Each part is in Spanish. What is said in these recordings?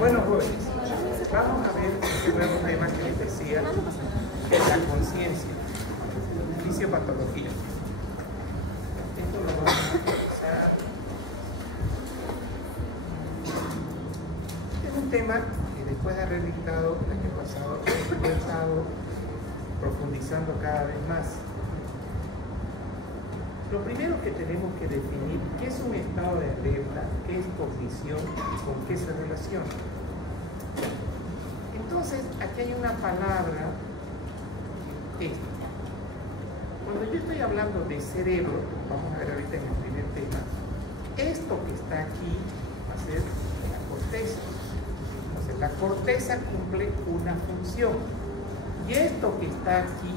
Bueno, jóvenes, vamos a ver este nuevo tema que les decía, que es la conciencia, fisiopatología. Esto lo vamos a empezar. Es un tema que después de haber dictado el año pasado, he estado profundizando cada vez más. Lo primero que tenemos que definir qué es un estado de alerta, qué es cognición y con qué se relaciona. Entonces, aquí hay una palabra, esta. Cuando yo estoy hablando de cerebro, vamos a ver ahorita en el primer tema, esto que está aquí va a ser la corteza. Entonces, la corteza cumple una función y esto que está aquí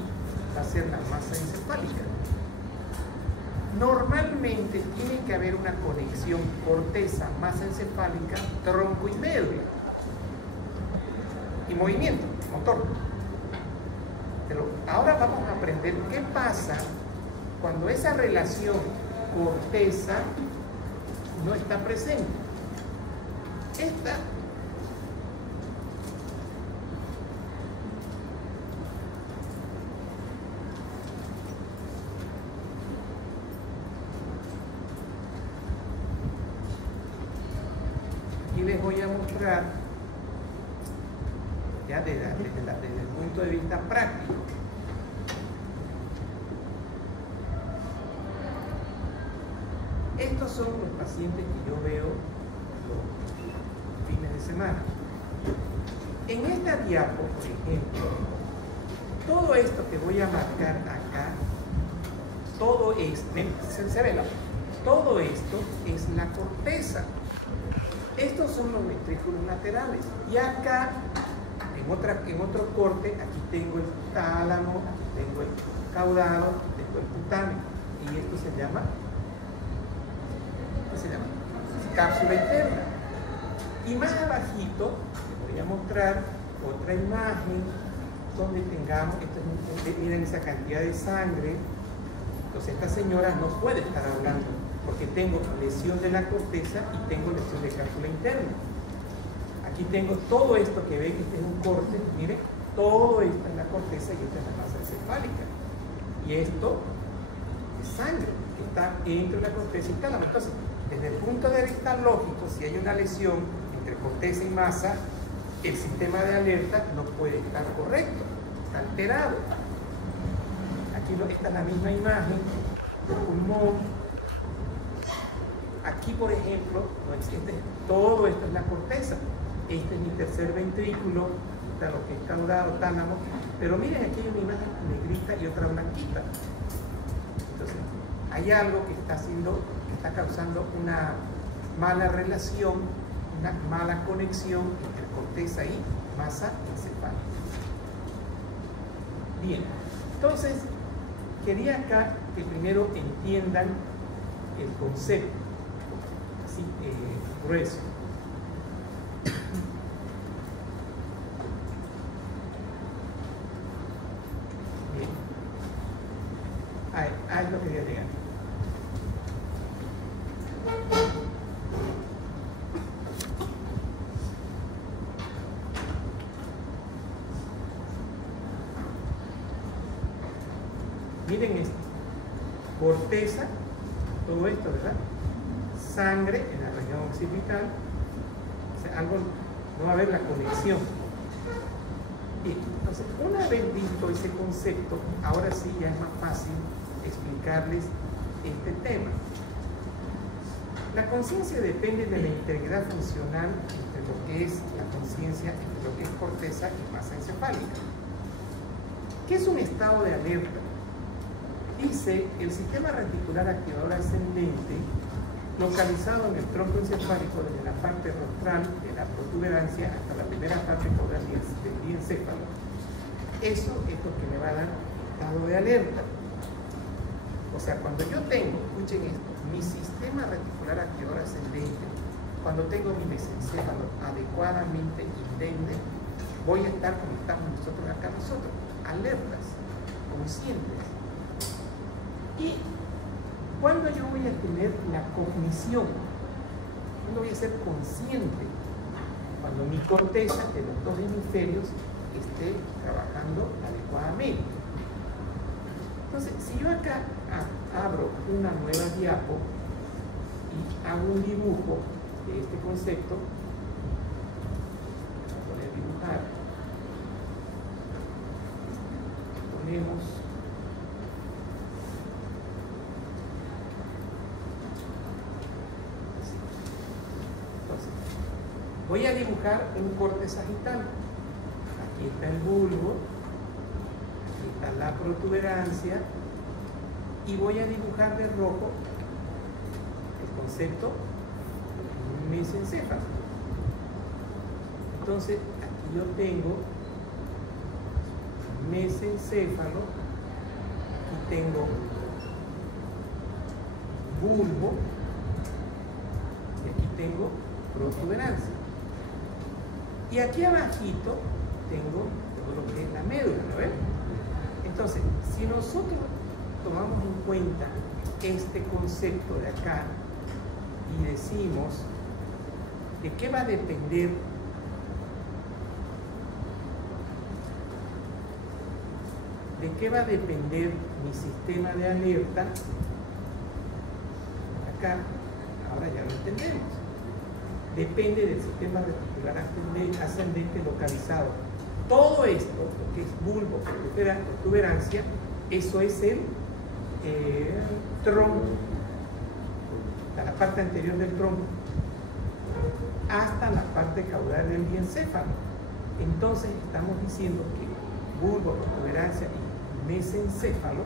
va a ser la masa encefálica. Normalmente tiene que haber una conexión corteza, masa encefálica, tronco y médula. Y movimiento, motor. Pero ahora vamos a aprender qué pasa cuando esa relación corteza no está presente. Esta les voy a mostrar ya desde el punto de vista práctico. Estos son los pacientes que yo veo los fines de semana. En esta diapo, por ejemplo, todo esto que voy a marcar acá, todo esto, ¿se ve? Todo esto es la corteza. Estos son los ventrículos laterales. Y acá, en otro corte, aquí tengo el tálamo, aquí tengo el caudado, aquí tengo el putáneo. Y esto se llama, ¿qué se llama? Cápsula interna. Y más abajito, les voy a mostrar otra imagen donde tengamos, miren esa cantidad de sangre. Entonces esta señora no puede estar hablando, porque tengo lesión de la corteza y tengo lesión de cápsula interna. Aquí tengo todo esto que ven, este es un corte, miren, todo esto es la corteza y esta es la masa encefálica. Y esto es sangre que está entre la corteza y tálamo. Entonces, desde el punto de vista lógico, si hay una lesión entre corteza y masa, el sistema de alerta no puede estar correcto, está alterado. Aquí esta es la misma imagen del pulmón. Aquí, por ejemplo, no existe, todo esto es la corteza. Este es mi tercer ventrículo, está lo que es caudado, tálamo. Pero miren, aquí hay una imagen negrita y otra blanquita. Entonces, hay algo que está causando una mala relación, una mala conexión entre corteza y masa encefálica. Bien, entonces, quería acá que primero entiendan el concepto. Así, grueso. Bien. Ahí lo quería llegar. Miren esto. Corteza, todo esto, ¿verdad? Sangre en la región occipital, o sea, algo, no va a haber la conexión. Y entonces, una vez visto ese concepto, ahora sí ya es más fácil explicarles este tema. La conciencia depende de la integridad funcional entre lo que es la conciencia, entre lo que es corteza y masa encefálica. ¿Qué es un estado de alerta? Dice, el sistema reticular activador ascendente, localizado en el tronco encefálico desde la parte rostral de la protuberancia hasta la primera parte caudal del diencéfalo. Eso es lo que me va a dar estado de alerta. O sea, cuando yo tengo, escuchen esto, mi sistema reticular activador ascendente, cuando tengo mi mesencéfalo adecuadamente indemne, voy a estar como estamos nosotros acá, alertas, conscientes. Y ¿cuándo yo voy a tener la cognición? ¿Cuándo voy a ser consciente? Cuando cuando mi corteza de los dos hemisferios esté trabajando adecuadamente. Entonces, si yo acá abro una nueva diapo y hago un dibujo de este concepto, voy a poner dibujar, ponemos así. Entonces, voy a dibujar un corte sagital. Aquí está el bulbo, aquí está la protuberancia, y voy a dibujar de rojo el concepto mesencéfalo. Entonces, aquí yo tengo mesencéfalo, aquí tengo bulbo y aquí tengo protuberancia. Y aquí abajito tengo todo lo que es la médula, ¿no ven? Entonces, si nosotros tomamos en cuenta este concepto de acá y decimos de qué va a depender mi sistema de alerta, acá, ahora ya lo entendemos. Depende del sistema reticular ascendente localizado. Todo esto, lo que es bulbo, protuberancia, eso es el tronco, la parte anterior del tronco, hasta la parte caudal del diencéfalo. Entonces estamos diciendo que bulbo, protuberancia y mesencéfalo,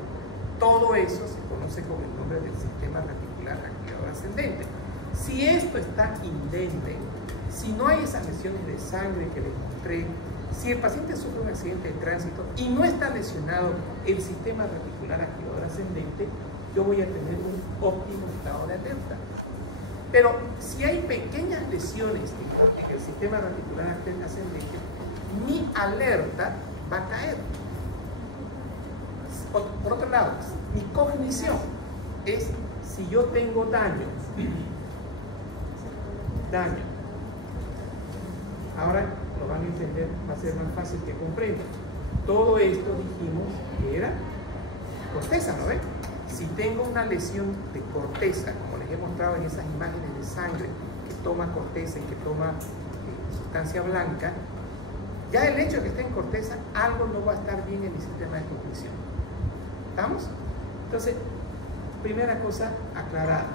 todo eso se conoce con el nombre del sistema reticular activador ascendente. Si esto está indente, si no hay esas lesiones de sangre que les mostré, si el paciente sufre un accidente de tránsito y no está lesionado el sistema reticular activador ascendente, yo voy a tener un óptimo estado de alerta. Pero si hay pequeñas lesiones en el sistema reticular ascendente, mi alerta va a caer. Por otro lado, mi cognición es si yo tengo daño. Ahora lo van a entender, va a ser más fácil que comprendan. Todo esto dijimos que era corteza, ¿no ven? Si tengo una lesión de corteza, como les he mostrado en esas imágenes de sangre que toma corteza y que toma sustancia blanca, ya el hecho de que esté en corteza, algo no va a estar bien en mi sistema de cognición. ¿Estamos? Entonces, primera cosa aclarada.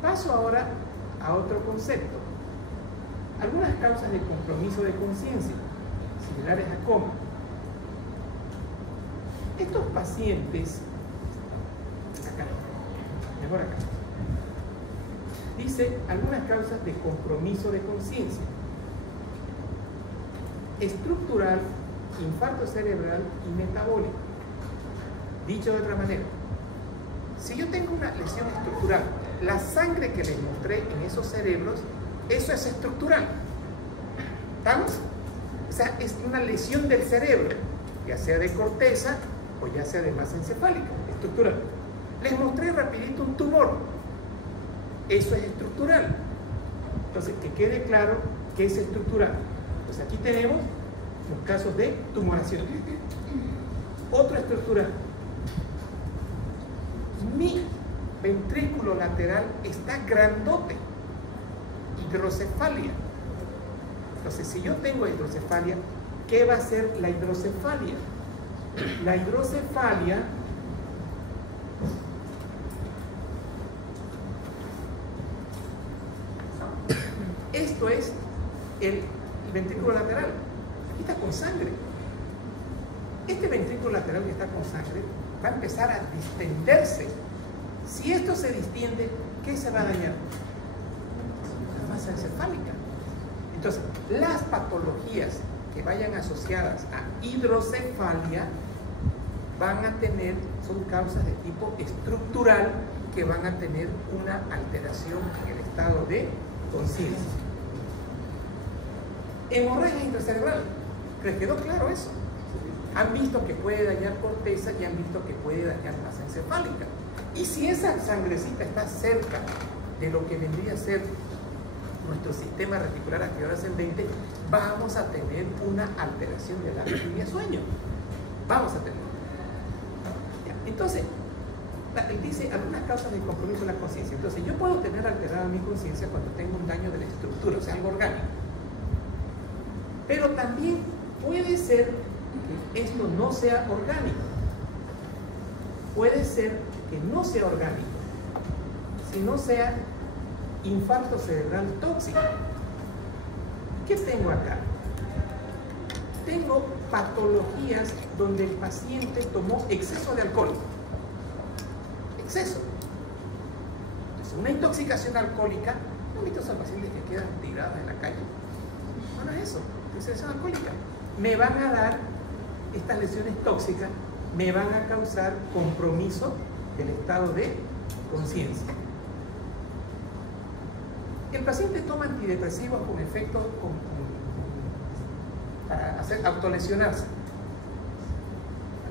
Paso ahora a otro concepto. Algunas causas de compromiso de conciencia, similares a coma. Estos pacientes, acá, mejor acá, dice algunas causas de compromiso de conciencia. Estructural, infarto cerebral y metabólico. Dicho de otra manera, si yo tengo una lesión estructural, la sangre que les mostré en esos cerebros, eso es estructural. ¿Estamos? O sea, es una lesión del cerebro, ya sea de corteza o ya sea de masa encefálica, estructural. Les mostré rapidito un tumor, eso es estructural. Entonces, que quede claro que es estructural. Pues aquí tenemos los casos de tumoración. Otra estructural. Mi ventrículo lateral está grandote, hidrocefalia. Entonces, si yo tengo hidrocefalia, ¿qué va a ser la hidrocefalia? La hidrocefalia esto es el ventrículo lateral. Aquí está con sangre. Este ventrículo lateral que está con sangre va a empezar a distenderse. Si esto se distiende, ¿qué se va a dañar? La masa encefálica. Entonces, las patologías que vayan asociadas a hidrocefalia van a tener, son causas de tipo estructural que van a tener una alteración en el estado de conciencia. Hemorragia intracerebral. ¿Les quedó claro eso? Han visto que puede dañar corteza y han visto que puede dañar masa encefálica. Y si esa sangrecita está cerca de lo que vendría a ser nuestro sistema reticular activador ascendente, vamos a tener una alteración de la vigilia sueño. Vamos a tener. Entonces, él dice algunas causas del compromiso de la conciencia. Entonces, yo puedo tener alterada mi conciencia cuando tengo un daño de la estructura, o sea, algo orgánico. Pero también puede ser que esto no sea orgánico. Puede ser que no sea orgánico, sino sea infarto cerebral tóxico. ¿Qué tengo acá? Tengo patologías donde el paciente tomó exceso de alcohol. Exceso. Entonces, una intoxicación alcohólica, no invito a los pacientes que quedan tirados en la calle. No es eso, intoxicación alcohólica. Me van a dar estas lesiones tóxicas, me van a causar compromiso del estado de conciencia. El paciente toma antidepresivos con efecto para hacer autolesionarse.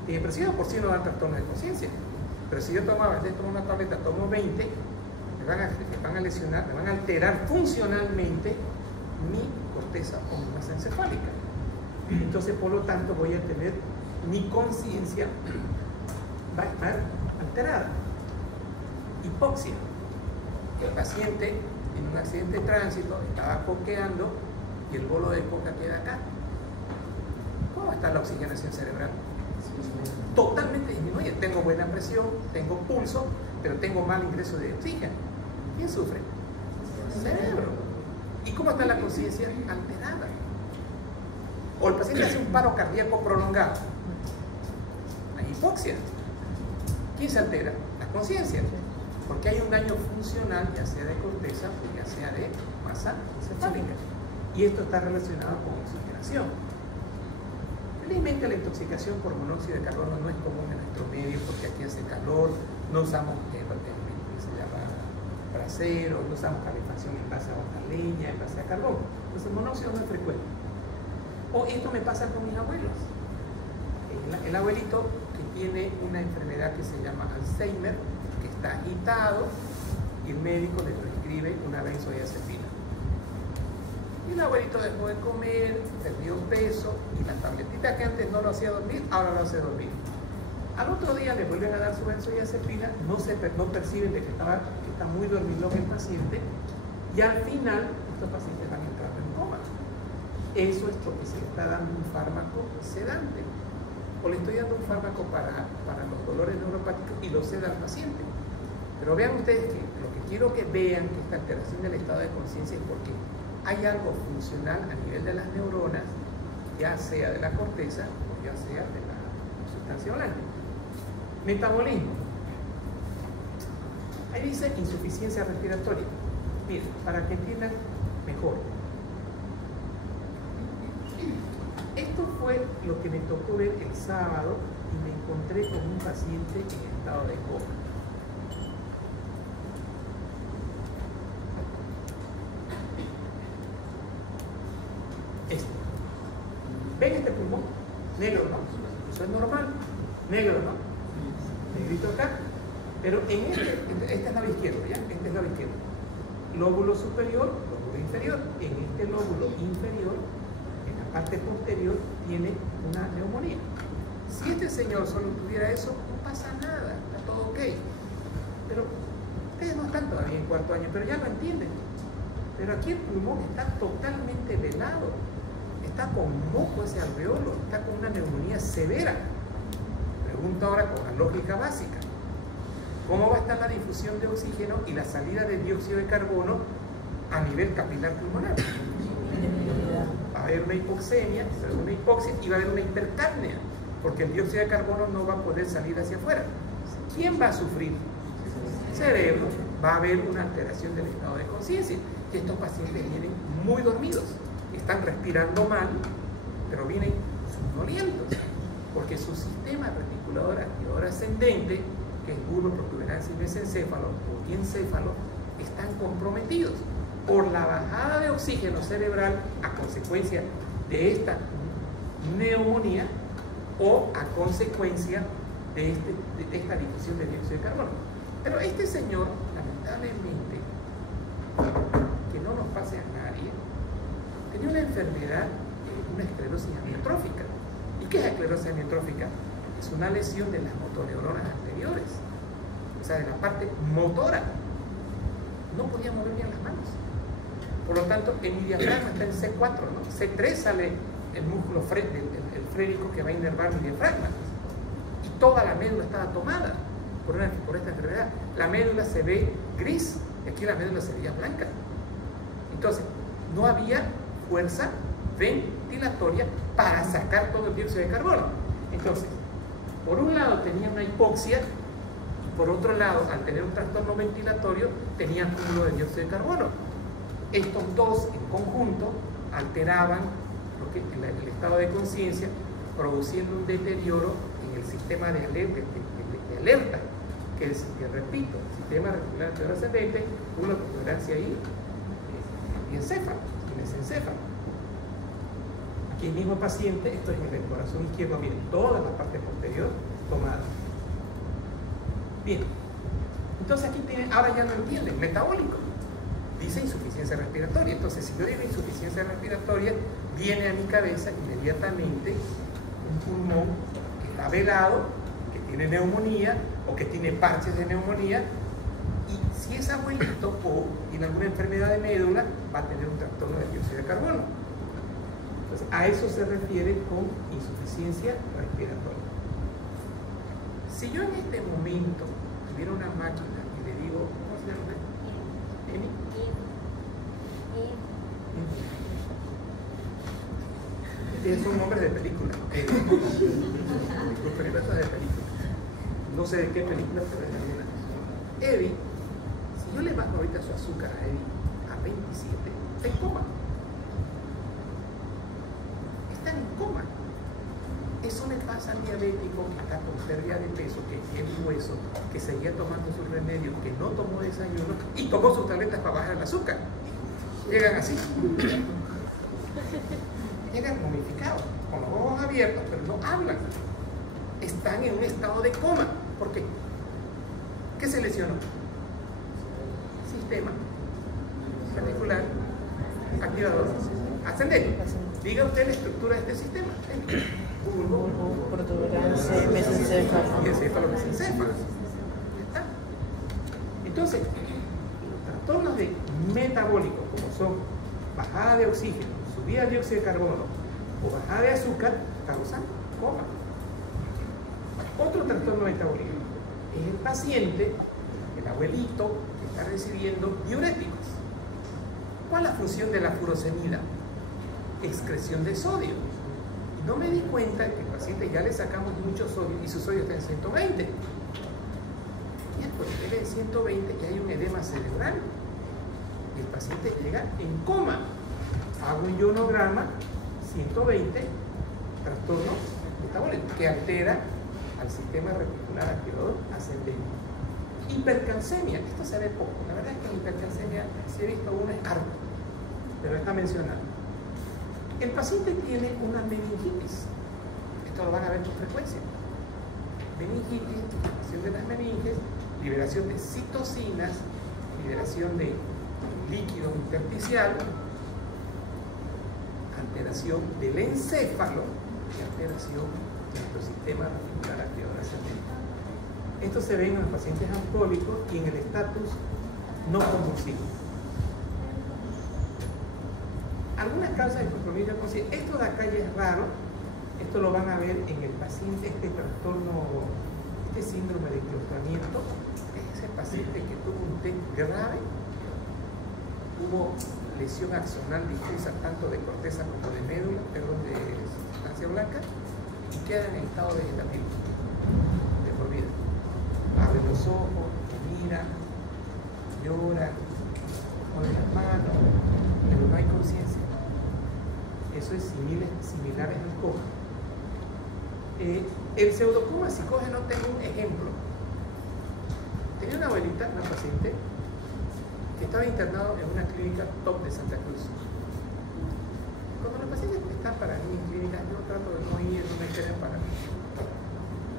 Antidepresivos por sí no dan trastorno de conciencia, pero si yo tomaba, en vez de tomar una tableta, tomo 20, me van a lesionar, me van a alterar funcionalmente mi corteza o mi masa encefálica. Entonces, por lo tanto, voy a tener mi conciencia va a estar alterada. Hipoxia. El paciente en un accidente de tránsito estaba coqueando y el bolo de coca queda acá. ¿Cómo está la oxigenación cerebral? Totalmente disminuye. Tengo buena presión, tengo pulso, pero tengo mal ingreso de oxígeno. ¿Quién sufre? El cerebro. ¿Y cómo está la conciencia? Alterada. O el paciente hace un paro cardíaco prolongado. Hay hipoxia. ¿Quién se altera? La conciencia. Porque hay un daño funcional, ya sea de corteza o ya sea de masa encefálica. Y esto está relacionado con oxigenación. Felizmente la intoxicación por monóxido de carbono no es común en nuestro medio porque aquí hace calor, no usamos que se llama brasero, no usamos calefacción en base a hoja leña, en base a carbón. Entonces el monóxido no es frecuente. O esto me pasa con mis abuelos. El abuelito que tiene una enfermedad que se llama Alzheimer, que está agitado, y el médico le prescribe una benzodiazepina. Y el abuelito dejó de comer, perdió peso, y la tabletita que antes no lo hacía dormir, ahora lo hace dormir. Al otro día le vuelven a dar su benzodiazepina, no perciben de que está muy dormido el paciente, y al final estos pacientes van entrando en coma. Eso es porque se le está dando un fármaco sedante. O le estoy dando un fármaco para los dolores neuropáticos y lo ceda al paciente. Pero vean ustedes que lo que quiero que vean que esta alteración del estado de conciencia es porque hay algo funcional a nivel de las neuronas, ya sea de la corteza o ya sea de la sustancia volante. Metabolismo. Ahí dice insuficiencia respiratoria. Miren, para que entiendan mejor. Esto fue lo que me tocó ver el sábado y me encontré con un paciente en estado de coma. ¿Ven este pulmón? Negro, ¿no? Eso es normal. Negro, ¿no? Negrito acá. Pero en este es lado izquierdo, ¿ya? Este es lado izquierdo. Lóbulo superior, lóbulo inferior. En este lóbulo inferior, en la parte posterior, tiene una neumonía. Si este señor solo tuviera eso, no pasa nada, está todo ok. Pero ustedes no están todavía en cuarto año, pero ya lo entienden. Pero aquí el pulmón está totalmente velado. Está con moco ese alveolo, está con una neumonía severa. Pregunto ahora con la lógica básica. ¿Cómo va a estar la difusión de oxígeno y la salida de dióxido de carbono a nivel capilar pulmonar? Va a haber una hipoxemia, va a haber una hipoxia y va a haber una hipercapnia, porque el dióxido de carbono no va a poder salir hacia afuera. ¿Quién va a sufrir? El cerebro. Va a haber una alteración del estado de conciencia, que estos pacientes vienen muy dormidos. Están respirando mal, pero vienen somnolientos, porque su sistema reticulador activador ascendente, que es bulbo, protuberancia y mesencéfalo o diencéfalo, están comprometidos por la bajada de oxígeno cerebral a consecuencia de esta neumonía o a consecuencia de esta difusión de dióxido de carbono. Pero este señor, lamentablemente, que no nos nos pase a nadie, tenía una enfermedad, una esclerosis amiotrófica. ¿Y qué es la esclerosis amiotrófica? Es una lesión de las motoneuronas anteriores, o sea, de la parte motora. No podía mover bien las manos. Por lo tanto, en mi diafragma está en C4, ¿no? C3 sale el músculo el frénico que va a inervar mi diafragma. Y toda la médula estaba tomada por esta enfermedad. La médula se ve gris, y aquí la médula se veía blanca. Entonces, no había fuerza ventilatoria para sacar todo el dióxido de carbono. Entonces, por un lado tenía una hipoxia, y por otro lado, al tener un trastorno ventilatorio, tenía acúmulo de dióxido de carbono. Estos dos en conjunto alteraban el estado de conciencia, produciendo un deterioro en el sistema de alerta, que repito, el sistema reticular anterior ascendente, una protuberancia ahí, y encéfalo, y mesencéfalo. Aquí el mismo paciente, esto es en el corazón izquierdo, miren, toda la parte posterior tomada. Bien, entonces aquí tienen, ahora ya no entienden, metabólico. Dice insuficiencia respiratoria. Entonces, si yo digo insuficiencia respiratoria, viene a mi cabeza inmediatamente un pulmón que está velado, que tiene neumonía o que tiene parches de neumonía. Y si es abuelito o tiene alguna enfermedad de médula, va a tener un trastorno de dióxido de carbono. Entonces, a eso se refiere con insuficiencia respiratoria. Si yo en este momento tuviera una máquina y le digo, ¿cómo se llama? ¿Emi? Son nombres de película. Disculpen, eso es de película. No sé de qué película, pero es alguna. Eddie, si yo le bajo ahorita su azúcar a Eddie a 27, está en coma. Está en coma. Eso le pasa al diabético que está con pérdida de peso, que tiene hueso, que seguía tomando sus remedios, que no tomó desayuno y tomó sus tabletas para bajar el azúcar. Llegan así. Llegan momificados, con los ojos abiertos, pero no hablan. Están en un estado de coma. ¿Por qué? ¿Qué se lesionó? Sistema reticular activador ascendente. Diga usted la estructura de este sistema. Bulbo, protuberancia, mesencéfalo. Y encéfalo, mesencéfalo. ¿Está? Entonces, los trastornos metabólicos, como son bajada de oxígeno, subida de dióxido de carbono o bajada de azúcar, causan coma. Otro trastorno metabólico es el paciente, el abuelito, que está recibiendo diuréticos. ¿Cuál es la función de la furosemida? Excreción de sodio. Y no me di cuenta que al paciente ya le sacamos mucho sodio y su sodio está en 120. Y después de 120 y hay un edema cerebral. Y el paciente llega en coma. Hago un ionograma, 120, trastorno metabólico, que altera al sistema reticular activador ascendente. Hipercalcemia, esto se ve poco. La verdad es que en hipercalcemia, si he visto una, es harto, pero está mencionado. El paciente tiene una meningitis. Esto lo van a ver con frecuencia. Meningitis, inflamación de las meninges, liberación de citocinas, liberación de líquido intersticial, alteración del encéfalo y alteración de nuestro sistema reticular activador ascendente. Esto se ve en los pacientes alcohólicos y en el estatus no convulsivo. Algunas causas de compromiso de conciencia. Esto de acá ya es raro. Esto lo van a ver en el paciente, este trastorno, este síndrome de enclaustramiento. Es ese paciente que tuvo un TEC grave, hubo lesión axonal difusa tanto de corteza como de médula, perdón, de sustancia blanca, y queda en estado vegetativo de por vida. Abre los ojos, mira, llora, mueve las manos, pero no hay conciencia. Eso es similar al coma. El pseudocoma psicógeno, tengo un ejemplo. Tenía una abuelita, una paciente, que estaba internado en una clínica top de Santa Cruz. Cuando los pacientes están para mí en clínicas, yo trato de no ir, no me quieren para mí.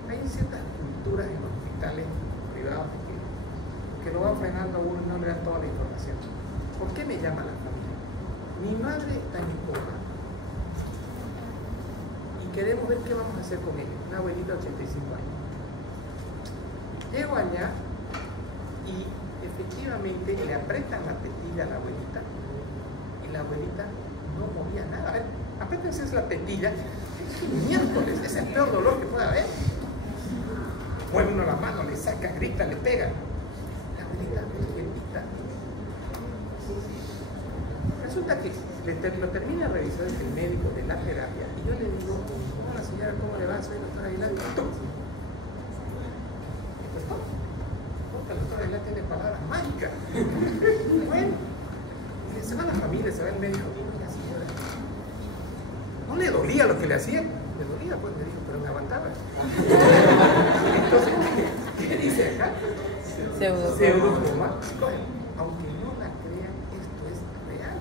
Hay ciertas culturas en los hospitales privados que lo van frenando a uno y no le dan toda la información. ¿Por qué me llama la familia? Mi madre está en coma y queremos ver qué vamos a hacer con ella. Una abuelita de 85 años. Llego allá y efectivamente le apretan la tetilla a la abuelita y la abuelita no movía nada. A ver, apriétense la tetilla. Miércoles, es el peor dolor que pueda haber. Mueve uno la mano, le saca, grita, le pega. La abuelita quietita. Resulta que lo termina de revisar el médico de la terapia y yo le digo, hola señora, ¿cómo le va? Soy el doctor Aguilar. Pues todo. Porque el doctor Aguilar tiene palabras mágicas. Bueno, se va la familia, se va el médico. Mira señora, no le dolía lo que le hacía. Le dolía, pues me dijo, pero me aguantaba. Entonces, ¿qué dice acá? Pseudocoma. Aunque no la crean, esto es real.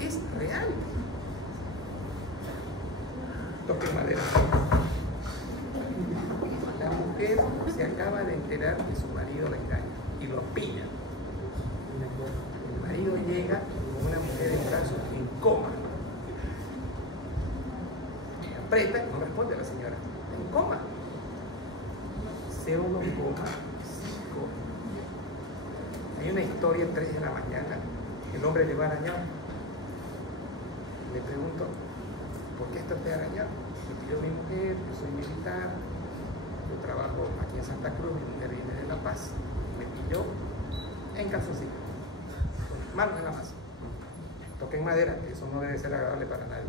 Es real. Toquen madera. La mujer se acaba de enterar que su marido la engaña y lo pilla. El marido llega con una mujer en brazos en coma. Aprieta y no responde a la señora. En coma. Pseudocoma psicógeno. Hay una historia 3 de la mañana. El hombre le va a arañar. Le pregunto, ¿por qué esto te ha arañado? Me pidió mi mujer, yo soy militar, yo trabajo aquí en Santa Cruz, mi mujer viene de La Paz. Me pilló en calzoncillo. Manos en la masa. Toquen madera, que eso no debe ser agradable para nadie.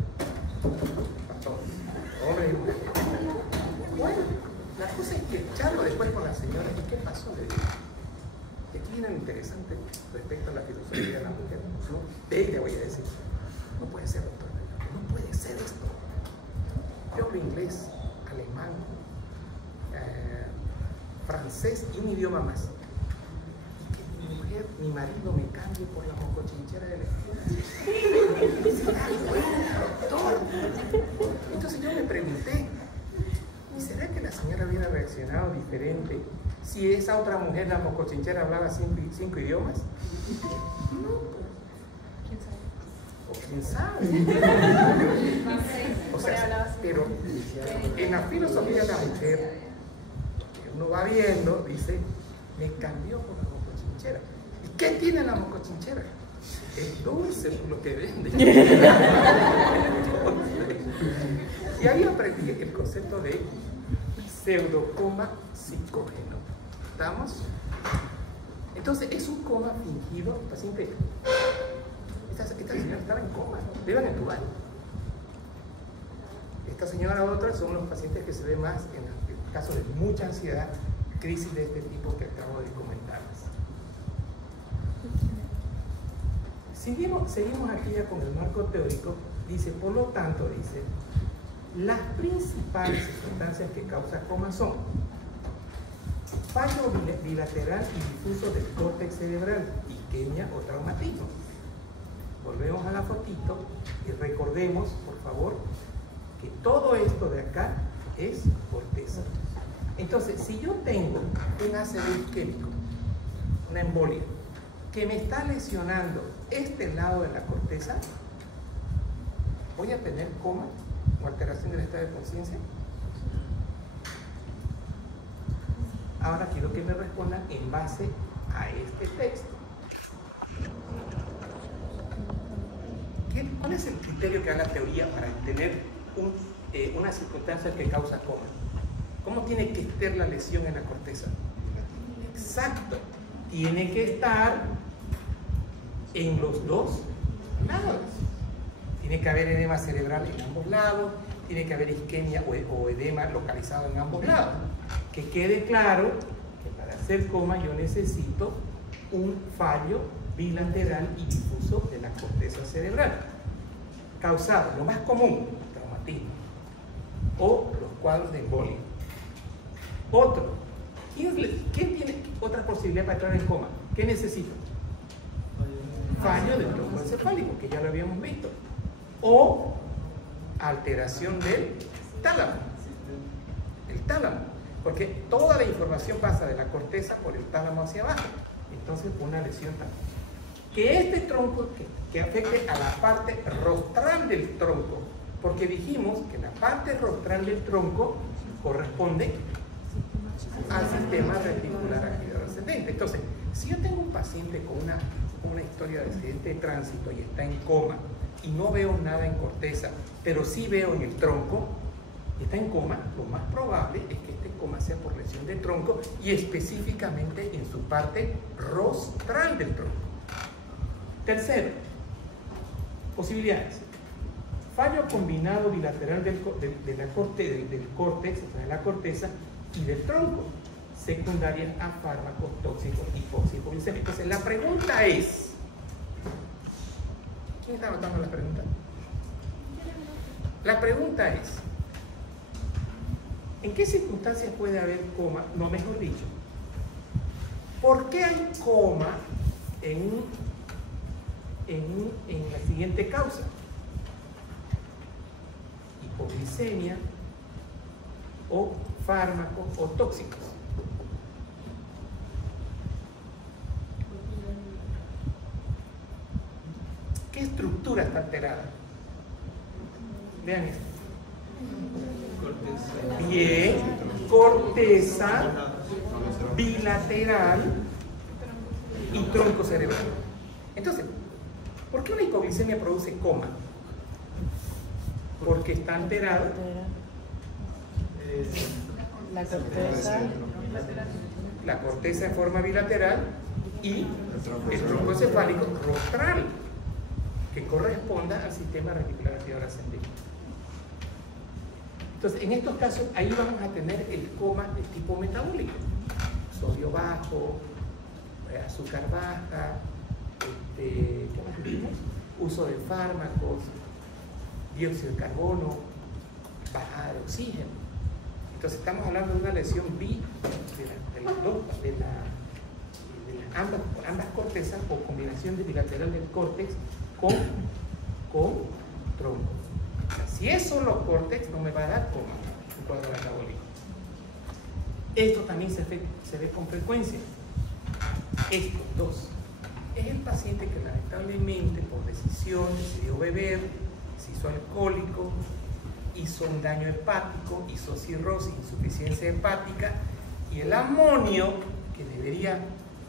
Para todos. Hombre y mujer. Bueno, la cosa es que charlo después con la señora, ¿y qué pasó? Le digo. Y aquí viene lo interesante respecto a la filosofía de la mujer. ¿No? De ella voy a decir. No puede ser, doctor. No puede ser esto. Yo hablo inglés, alemán, francés y un idioma más. Y que mi mujer, mi marido me cambie por la mocochinchera de la escuela. Doctor. Entonces yo me pregunté, ¿y será que la señora hubiera reaccionado diferente si esa otra mujer, la mocochinchera, hablaba 5 idiomas? No. O quién sabe. O sea, pero en la filosofía de la mujer, uno va viendo, dice, me cambió por la mocochinchera. ¿Y qué tiene la mocochinchera? Es dulce lo que vende. Y ahí aprendí el concepto de pseudocoma psicógeno. ¿Estamos? Entonces, es un coma fingido. El paciente, esta señora estaba en coma, le iban a entubar. Esta señora otra son los pacientes que se ven más en el caso de mucha ansiedad, crisis de este tipo que acabo de comentarles. Seguimos aquí ya con el marco teórico. Dice, por lo tanto, dice, las principales circunstancias que causan coma son fallo bilateral y difuso del córtex cerebral, isquemia o traumatismo. Volvemos a la fotito y recordemos, por favor, que todo esto de acá es corteza. Entonces, si yo tengo un ácido isquémico, una embolia, que me está lesionando este lado de la corteza, ¿voy a tener coma o alteración del estado de conciencia? Ahora quiero que me respondan en base a este texto. ¿Cuál es el criterio que da la teoría para tener una circunstancia que causa coma? ¿Cómo tiene que estar la lesión en la corteza? Exacto, tiene que estar en los dos lados. Tiene que haber edema cerebral en ambos lados, tiene que haber isquemia o edema localizado en ambos lados. Que quede claro que para hacer coma yo necesito un fallo bilateral y difuso de la corteza cerebral, causado, lo más común, traumatismo, o los cuadros de embolia. Otro, ¿quién tiene otra posibilidad para entrar en coma? ¿Qué necesito? Fallo del tronco encefálico, que ya lo habíamos visto, o alteración del tálamo. El tálamo, porque toda la información pasa de la corteza por el tálamo hacia abajo. Entonces, una lesión que este tronco que afecte a la parte rostral del tronco, porque dijimos que la parte rostral del tronco corresponde al sistema reticular actividad ascendente. Entonces, si yo tengo un paciente con una historia de accidente de tránsito y está en coma y no veo nada en corteza, pero sí veo en el tronco, y está en coma, lo más probable es que este coma sea por lesión de tronco y específicamente en su parte rostral del tronco. Tercero, posibilidades. Fallo combinado bilateral del córtex, o sea, de la corteza y del tronco, secundarias a fármacos tóxicos hipoglicémicos. Entonces, la pregunta es, ¿quién está anotando la pregunta? La pregunta es, ¿en qué circunstancias puede haber coma? No, mejor dicho, ¿por qué hay coma en la siguiente causa? Hipoglicemia o fármacos o tóxicos. ¿Qué estructura está alterada? Vean esto. Bien, corteza bilateral y tronco cerebral. Entonces, ¿por qué una hipoglicemia produce coma? Porque está alterado la corteza en forma bilateral y el tronco encefálico rostral, que corresponda al sistema reticular activador ascendente. Entonces, en estos casos, ahí vamos a tener el coma de tipo metabólico: sodio bajo, azúcar baja, ¿qué más dijimos? Uso de fármacos, dióxido de carbono, bajada de oxígeno. Entonces, estamos hablando de una lesión ambas cortezas o combinación de bilateral del córtex con tronco. O sea, si es solo córtex, no me va a dar coma, un cuadro metabólico. Esto también se ve con frecuencia. Estos dos. Es el paciente que lamentablemente por decisión decidió beber, se hizo alcohólico, hizo un daño hepático, hizo cirrosis, insuficiencia hepática, y el amonio que debería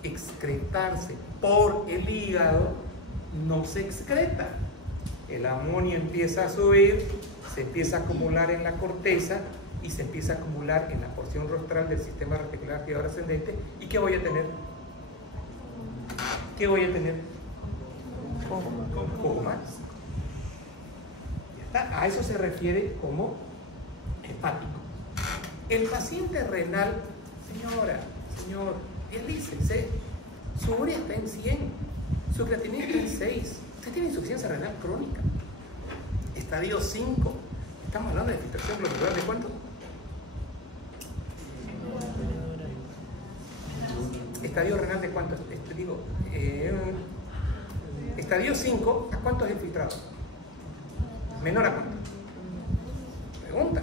excretarse por el hígado no se excreta. El amonio empieza a subir, se empieza a acumular en la corteza y se empieza a acumular en la porción rostral del sistema reticular activador ascendente. ¿Y qué voy a tener? ¿Qué voy a tener? Coma. Ya está. A eso se refiere como hepático. El paciente renal, señor, dice, su urea está en 100, su creatinina está en 6. Usted tiene insuficiencia renal crónica. Estadio 5. Estamos hablando de filtración glomerular de cuánto? Estadio renal de cuánto? Estadio 5, ¿a cuánto es el filtrado? ¿Menor a cuánto? Pregunta.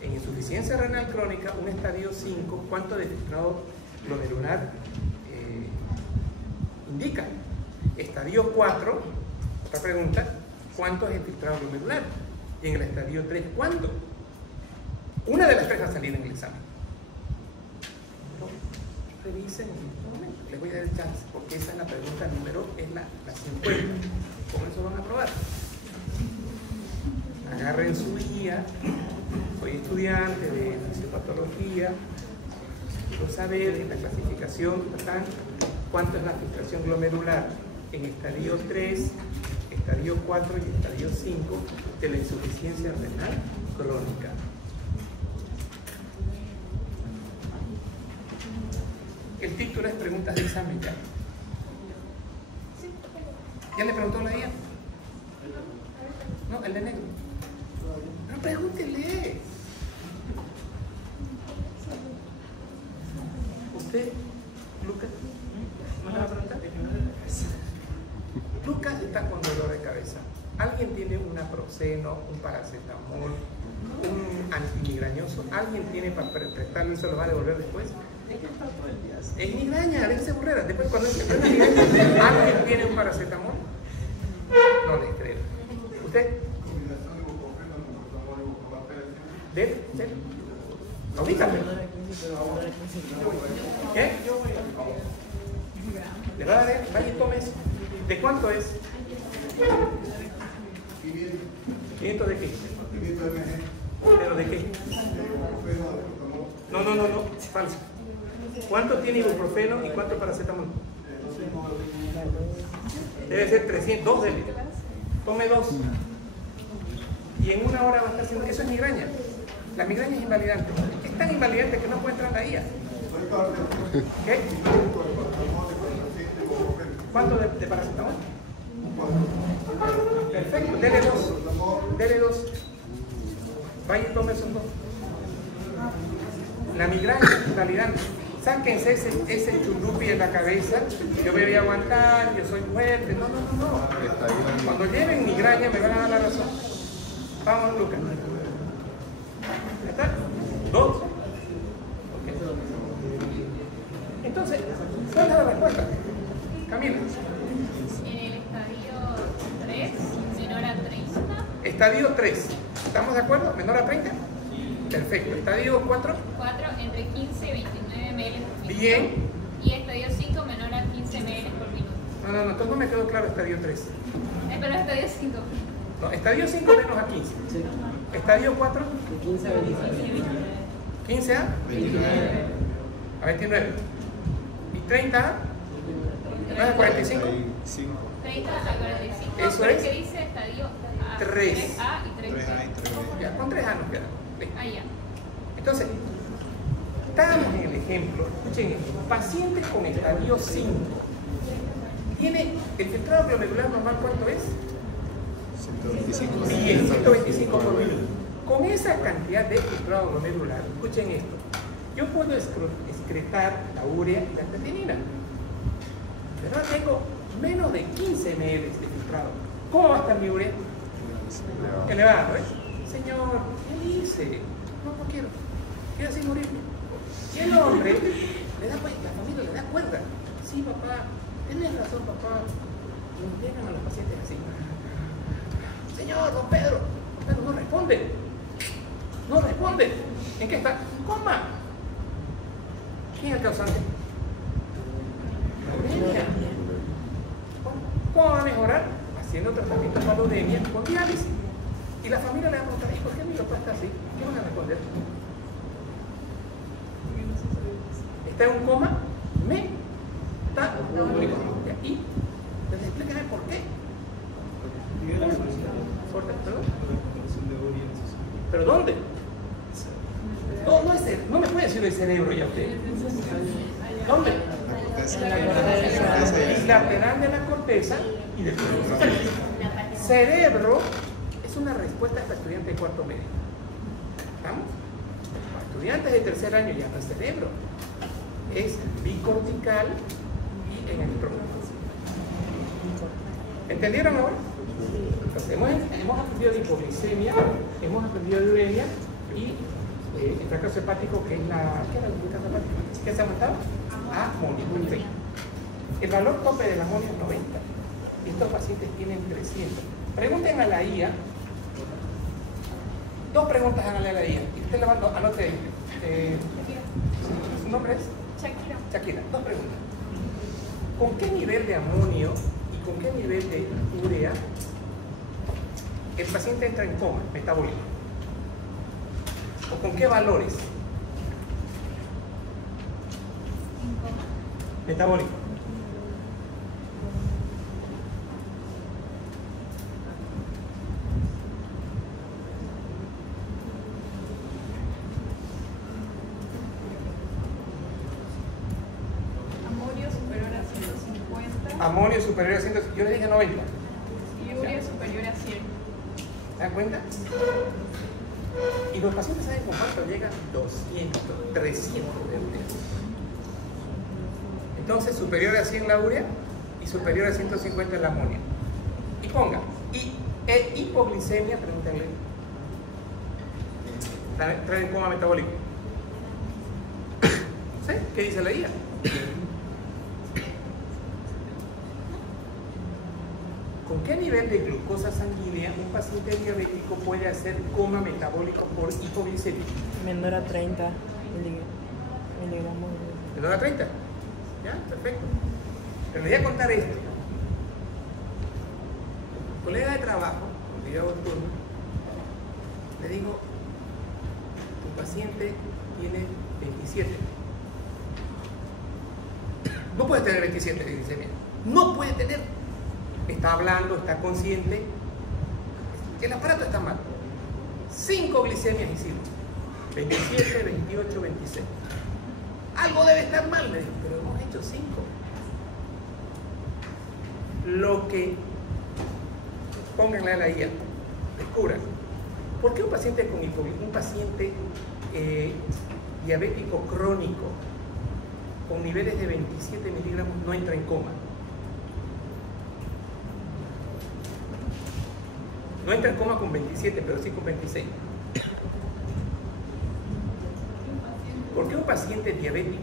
En insuficiencia renal crónica, un estadio 5, ¿cuánto de filtrado glomerular indica? Estadio 4, otra pregunta, ¿cuánto es el filtrado glomerular? Y en el estadio 3, ¿cuánto? Una de las tres va a salir en el examen. Pero revisen en este momento, les voy a dar el chance, porque esa es la pregunta número, es la 50. Con eso van a probar. Agarren su guía. Soy estudiante de fisiopatología. Quiero saber en la clasificación cuánto es la filtración glomerular en estadio 3, estadio 4 y estadio 5 de la insuficiencia renal crónica. El título es preguntas de examen ya. ¿Ya le preguntó la guía? No, el de negro. Pero pregúntele. ¿Usted, Lucas? ¿Me va a preguntar? Lucas está con dolor de cabeza. ¿Alguien tiene un naproxeno, un paracetamol, un antimigrañoso? ¿Alguien tiene para prestarle y se lo va a devolver después? Es migraña, déjese burrera. Después cuando es migraña, ¿alguien tiene un paracetamol? No les creo. ¿Usted? ¿Debe? ¿Sí? Ubícate. ¿Qué? ¿Le va a dar? Vaya y tome eso. ¿De cuánto es? 500 de qué? ¿Pero de qué? No, falso. ¿Cuánto tiene ibuprofeno y cuánto paracetamol? Debe ser 300, 2 debe. Tome 2. Y en una hora va a estar haciendo. Eso es migraña. La migraña es invalidante. Es tan invalidante que no puede entrar a ella. ¿Qué? ¿Cuánto de paracetamol? Perfecto, dele 2. Dele 2. Vaya y tome esos 2. La migraña es invalidante. Sáquense ese churrupi en la cabeza. Yo me voy a aguantar, yo soy fuerte. No. Cuando lleven migraña me van a dar la razón. Vamos, Lucas. ¿Ya está? 2. Okay. Entonces, ¿cuál es la respuesta? Camila. En el estadio 3, menor a 30. Estadio 3. ¿Estamos de acuerdo? ¿Menor a 30? Perfecto. ¿Estadio 4? 4, entre 15 y 29 ml por minuto. Bien. Y estadio 5, menor a 15 ml por minuto. No, entonces no me quedó claro estadio 3. Pero estadio 5. No, estadio 5 menos a 15. Sí. Estadio 4, De 15 a 29. 15 a 29. ¿Y 30 a? ¿No es a 45? 30 a 45. Eso pero es que dice estadio A, 3. 3A y 3B. Ya, con 3 A nos queda. Bien. Ah, ya. Entonces, estamos en el ejemplo. Escuchen esto. Pacientes con estadio 5. ¿Tiene el filtrado glomerular normal cuánto es? 125. Bien, 125 por minuto. Con esa cantidad de filtrado glomerular, escuchen esto, yo puedo excretar la urea y la creatinina. ¿Verdad? Tengo menos de 15 ml de filtrado. ¿Cómo va a estar mi urea? Elevado, ¿eh? Señor, ¿qué dice? No quiero. Quiero así morir. Y el hombre le da cuerda, la familia le da cuerda. Sí, papá, tienes razón, papá. Nos llegan a los pacientes así. Señor, don Pedro no responde. No responde. ¿En qué está? Coma. ¿Quién es el causante? La uremia. ¿Cómo va a mejorar? Haciendo tratamiento para la uremia con diálisis. Y la familia le va a preguntar, ¿y por qué mi papá está así? ¿Qué van a responder? ¿Está en un coma? Metabólico. Y les explíquenme por qué. ¿Perdón? ¿Pero dónde? No me puede decir el cerebro ya usted. ¿Dónde? Lateral de la corteza y del cerebro. Es una respuesta para estudiantes de cuarto medio. ¿Estamos? Para estudiantes de tercer año ya no es cerebro. Es bicortical y en el tronco. ¿Entendieron ahora? Entonces, hemos aprendido de hipoglicemia, hemos aprendido de uremia y el fracaso hepático, que es la... ¿Qué era el fracaso hepático? ¿Qué se ha aumentado? Amonio. Sí. El valor tope del amonio es 90. Estos pacientes tienen 300. Pregunten a la IA. 2 preguntas a la IA. Y usted le va a anote. ¿Su nombre es? Shakira. 2 preguntas. ¿Con qué nivel de amonio y con qué nivel de urea el paciente entra en coma metabólico? ¿O con qué valores? Metabólico. Amonio superior a 150. Amonio superior a 100, yo le dije 90. Y urea superior a 100. ¿Se dan cuenta? Y los pacientes saben con cuánto llegan 200, 300 de urea. Entonces, superior a 100 la urea y superior a 150 el amonio. Y ponga, hipoglicemia, pregúntenle. Traen coma metabólico. ¿Sí? ¿Qué dice la guía? ¿Con qué nivel de glucosa sanguínea un paciente diabético puede hacer coma metabólico por hipoglicemia? Menor a 30 miligramos. ¿Menor a 30? ¿Ya? Perfecto. Pero les voy a contar esto. Colega de trabajo, cuando yo turno, le digo, tu paciente tiene 27. No puede tener 27 de glicemia. No puede tener. Está hablando, está consciente. El aparato está mal. 5 glicemias hicimos. 27, 28, 26. Algo debe estar mal, le digo, pero hemos hecho 5. Lo que, pónganle a la guía, descubran, ¿por qué un paciente con hipoglicemia, un paciente diabético crónico con niveles de 27 miligramos no entra en coma? No entra en coma con 27, pero sí con 26. ¿Por qué un paciente diabético,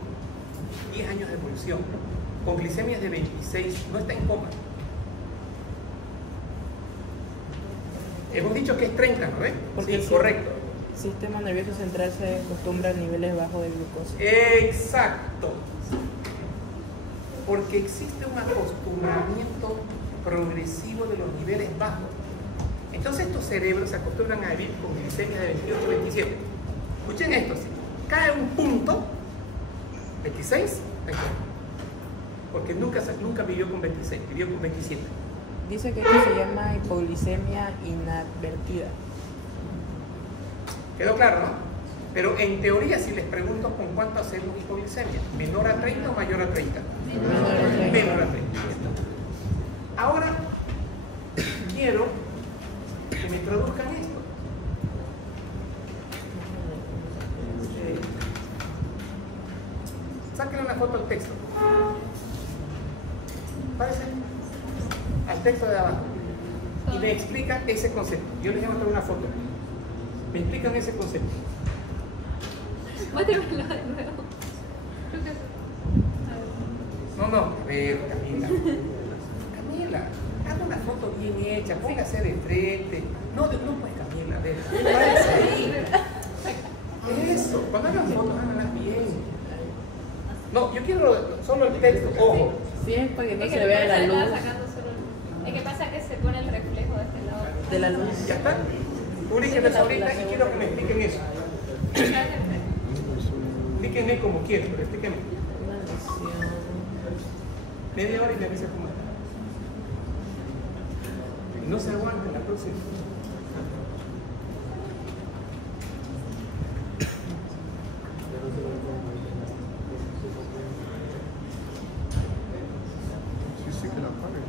10 años de evolución, con glicemias de 26, no está en coma? Hemos dicho que es 30, ¿no ves? Porque sí, correcto. El sistema nervioso central se acostumbra a niveles bajos de glucosa. Exacto. Porque existe un acostumbramiento progresivo de los niveles bajos. Entonces estos cerebros se acostumbran a vivir con glicemia de 28 o 27. Escuchen esto, si cae un punto, 26, porque nunca vivió con 26, vivió con 27. Dice que esto se llama hipoglicemia inadvertida. ¿Quedó claro, no? Pero en teoría, si les pregunto con cuánto hacemos hipoglicemia, ¿menor a 30 o mayor a 30? Menor a 30. Ahora, quiero que me traduzcan esto. Sáquenle una foto al texto. Parece al texto de abajo. Y me explican ese concepto. Yo les voy a mostrar una foto. Me explican ese concepto. Muéstramelo de nuevo. Creo que No, a ver, Camila. Camila, haga una foto bien hecha, póngase de frente. No, pues Camila, a ver, párese ahí. Eso, cuando hagan fotos, háganlas bien. No, yo quiero solo el texto, ojo. Sí, es para que no es se que vea por la eso estaba luz sacando solo es que pasa que se pone el reflejo de este lado. de la luz. ¿Ya está? Publiquen eso ahorita y quiero que me expliquen eso. Explíquenme como quieran, pero explíquenme. Una lesión. Media hora y me avisa cómo está. Y no se aguanten la próxima. Sí, que la pague.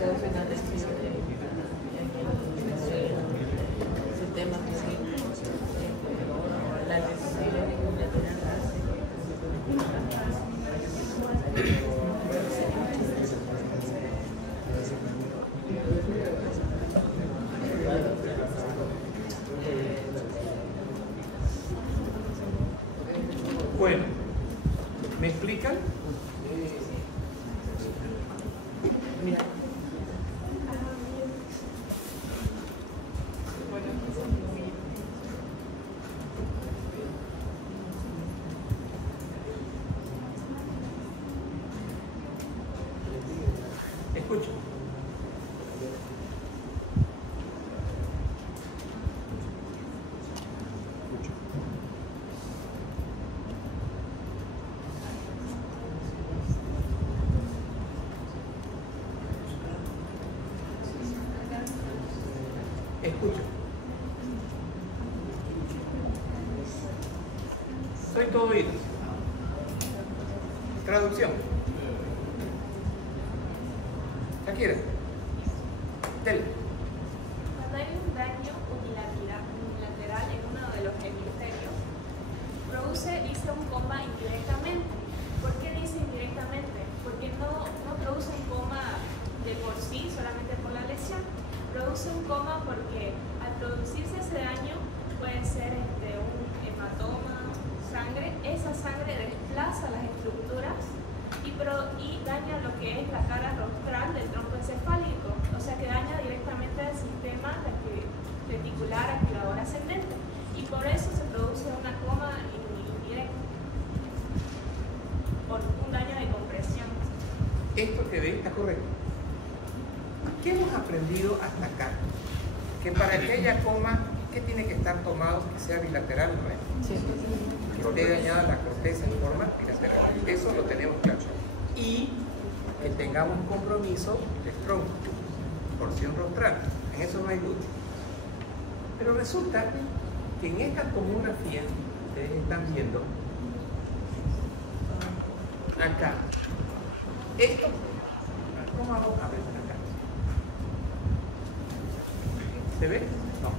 todo final de estudio su tema que sí, la lesión unilateral Bueno, ¿me explican? Mira. Escucho. Escucho. Soy todo oídos. Traducción. Shakira. Dele. Cuando hay un daño unilateral en uno de los hemisferios, dice un coma indirectamente. ¿Por qué dice indirectamente? Porque no produce un coma de por sí, solamente por la lesión. Produce un coma porque al producirse ese daño, puede ser un hematoma, sangre, esa sangre desplaza las estructuras y daña lo que es la cara rostral del tronco encefálico, o sea que daña directamente el sistema reticular activador ascendente, y por eso se produce una coma indirecta por un daño de compresión. Esto que ve está correcto. ¿Qué hemos aprendido hasta acá? Que para aquella coma, ¿qué tiene que estar tomado? Que sea bilateral, ¿no es? Sí. Que esté dañada la corteza en forma bilateral. Eso lo tenemos claro. Y que tengamos un compromiso del tronco, porción rostral. En eso no hay duda. Pero resulta que en esta tomografía, ustedes están viendo, acá, esto, ¿cómo vamos a ver acá? ¿Se ve? No.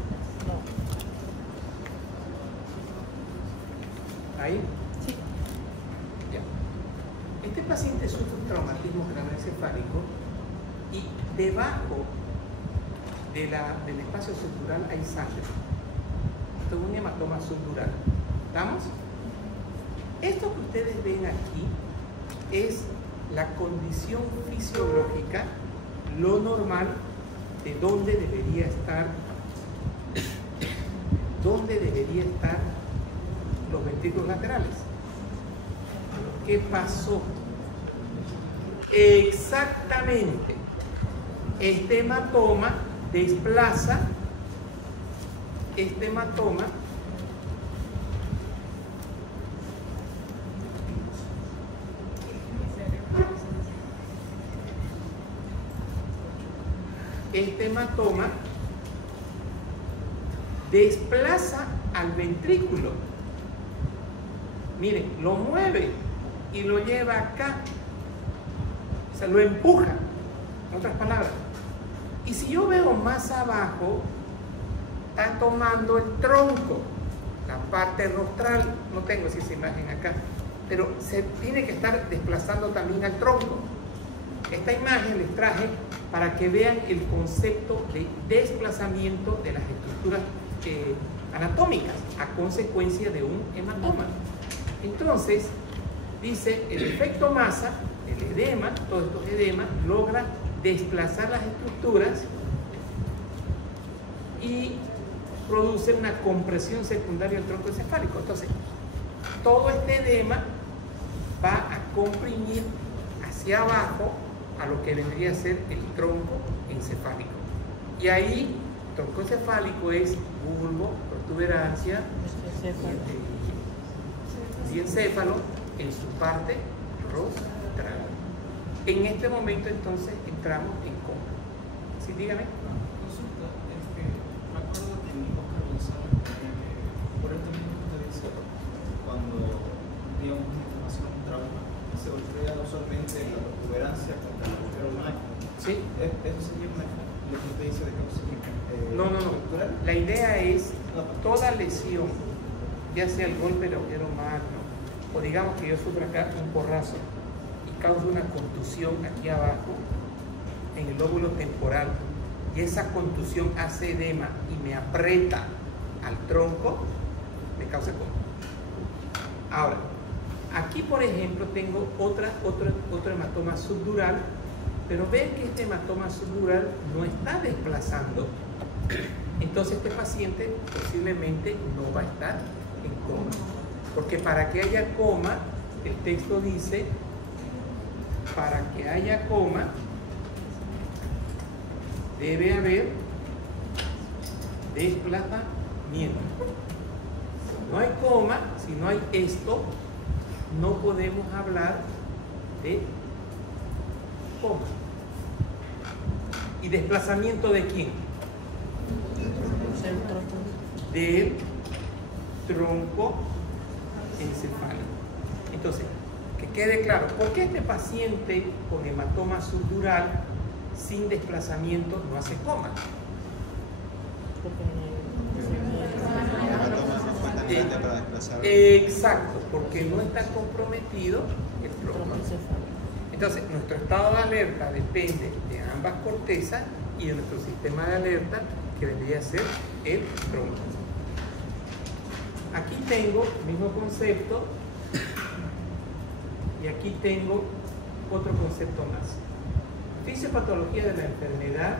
¿Ahí? Sí. Ya. Este paciente sufre un traumatismo craneoencefálico y debajo del espacio subdural hay sangre. Esto es un hematoma subdural. ¿Estamos? Esto que ustedes ven aquí es la condición fisiológica, lo normal de dónde debería estar los ventrículos laterales. ¿Qué pasó? Exactamente. Este hematoma desplaza este hematoma desplaza al ventrículo. Miren, lo mueve y lo lleva acá. O sea, lo empuja, en otras palabras. Y si yo veo más abajo, está tomando el tronco, la parte rostral. No tengo esa imagen acá, pero se tiene que estar desplazando también al tronco. Esta imagen les traje para que vean el concepto de desplazamiento de las estructuras anatómicas a consecuencia de un hematoma. Entonces, dice, el efecto masa, el edema, todos estos edemas, logra desplazar las estructuras y produce una compresión secundaria del tronco encefálico. Entonces, todo este edema va a comprimir hacia abajo a lo que vendría a ser el tronco encefálico. Y ahí, el tronco encefálico es bulbo, protuberancia y encéfalo en su parte rostral. En este momento, entonces, entramos en coma. ¿Sí? Dígame. Consulta, me acuerdo de mi Oscar González, por esto mismo que usted dice, cuando digamos una información, un trauma, se golpea no solamente la protuberancia contra el agujero magno. ¿Sí? Eso sería lo que usted dice de causa No. estructural. La idea es toda lesión, ya sea el golpe del agujero magno, o digamos que yo sufro acá un porrazo y causa una contusión aquí abajo, en el lóbulo temporal, y esa contusión hace edema y me aprieta al tronco, me causa coma. Ahora, aquí por ejemplo tengo otro hematoma subdural, pero ven que este hematoma subdural no está desplazando. Entonces este paciente posiblemente no va a estar en coma, porque para que haya coma, el texto dice, para que haya coma debe haber desplazamiento. Si no hay coma, si no hay esto, no podemos hablar de coma. ¿Y desplazamiento de quién? Del tronco encefálico. Entonces, que quede claro, ¿por qué este paciente con hematoma subdural sin desplazamiento no hace coma? Para desplazar. Exacto, porque no está comprometido el tronco. Entonces, nuestro estado de alerta depende de ambas cortezas y de nuestro sistema de alerta, que vendría a ser el tronco. Aquí tengo el mismo concepto y aquí tengo otro concepto más. Fisiopatología de la enfermedad.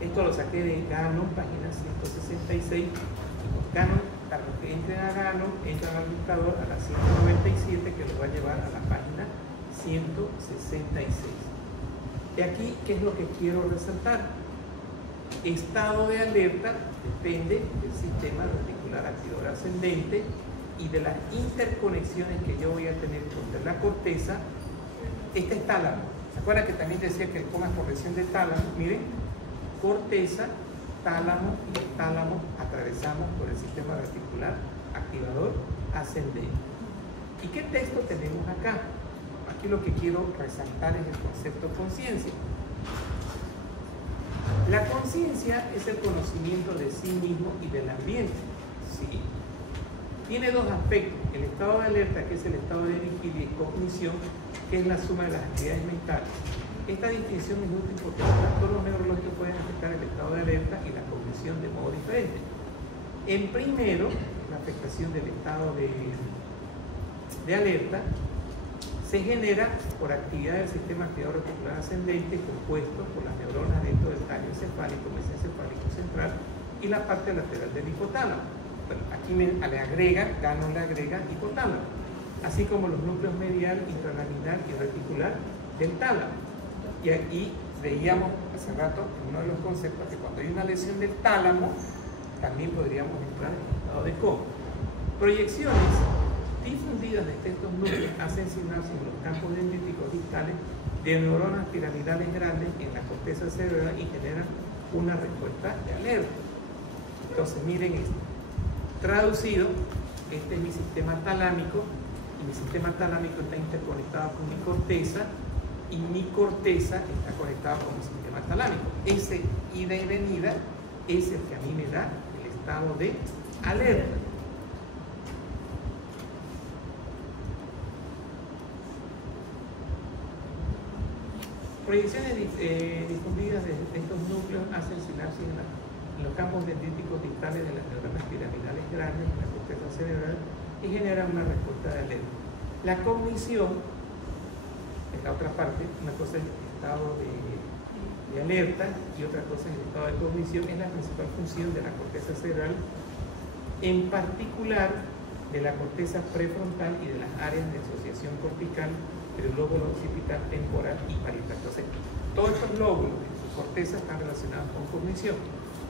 Esto lo saqué de Gannon, página 166. Gannon, para los que entren a Gannon, entran al buscador a la 197, que los va a llevar a la página 166. Y aquí, ¿qué es lo que quiero resaltar? Estado de alerta depende del sistema reticular activador ascendente y de las interconexiones que yo voy a tener con la corteza. Este es tálamo. ¿Se acuerdan que también decía que el coma es por lesión de tálamo? Miren, corteza, tálamo y el tálamo atravesamos por el sistema reticular activador ascendente. ¿Y qué texto tenemos acá? Aquí lo que quiero resaltar es el concepto conciencia. La conciencia es el conocimiento de sí mismo y del ambiente. Sí. Tiene dos aspectos: el estado de alerta, que es el estado de vigilia, y cognición, que es la suma de las actividades mentales. Esta distinción es útil porque los trastornos neurológicos pueden afectar el estado de alerta y la cognición de modo diferente. En primero, la afectación del estado de alerta se genera por actividad del sistema activador reticular ascendente compuesto por las neuronas dentro del tallo encefálico, mesencefálico central y la parte lateral del hipotálamo. Bueno, aquí Gannon le agrega hipotálamo, así como los núcleos medial, intranaminar y reticular del tálamo. Y aquí veíamos hace rato en uno de los conceptos que cuando hay una lesión del tálamo también podríamos entrar en estado de coma. Proyecciones difundidas de estos núcleos hacen sinapsis en los campos dendríticos distales de neuronas piramidales grandes en la corteza cerebral y generan una respuesta de alerta. Entonces miren esto. Traducido, este es mi sistema talámico y mi sistema talámico está interconectado con mi corteza y mi corteza está conectada con mi sistema talámico. Ese ida y venida es el que a mí me da el estado de alerta. Proyecciones difundidas de estos núcleos hacen sinapsis en los campos dendríticos distales de las neuronas piramidales grandes en la corteza cerebral y generan una respuesta de alerta. La cognición es la otra parte. Una cosa es el estado de alerta y otra cosa es el estado de cognición. Es la principal función de la corteza cerebral, en particular de la corteza prefrontal y de las áreas de asociación cortical del lóbulo occipital, temporal y parietal. Entonces, todos estos lóbulos de su corteza están relacionados con cognición.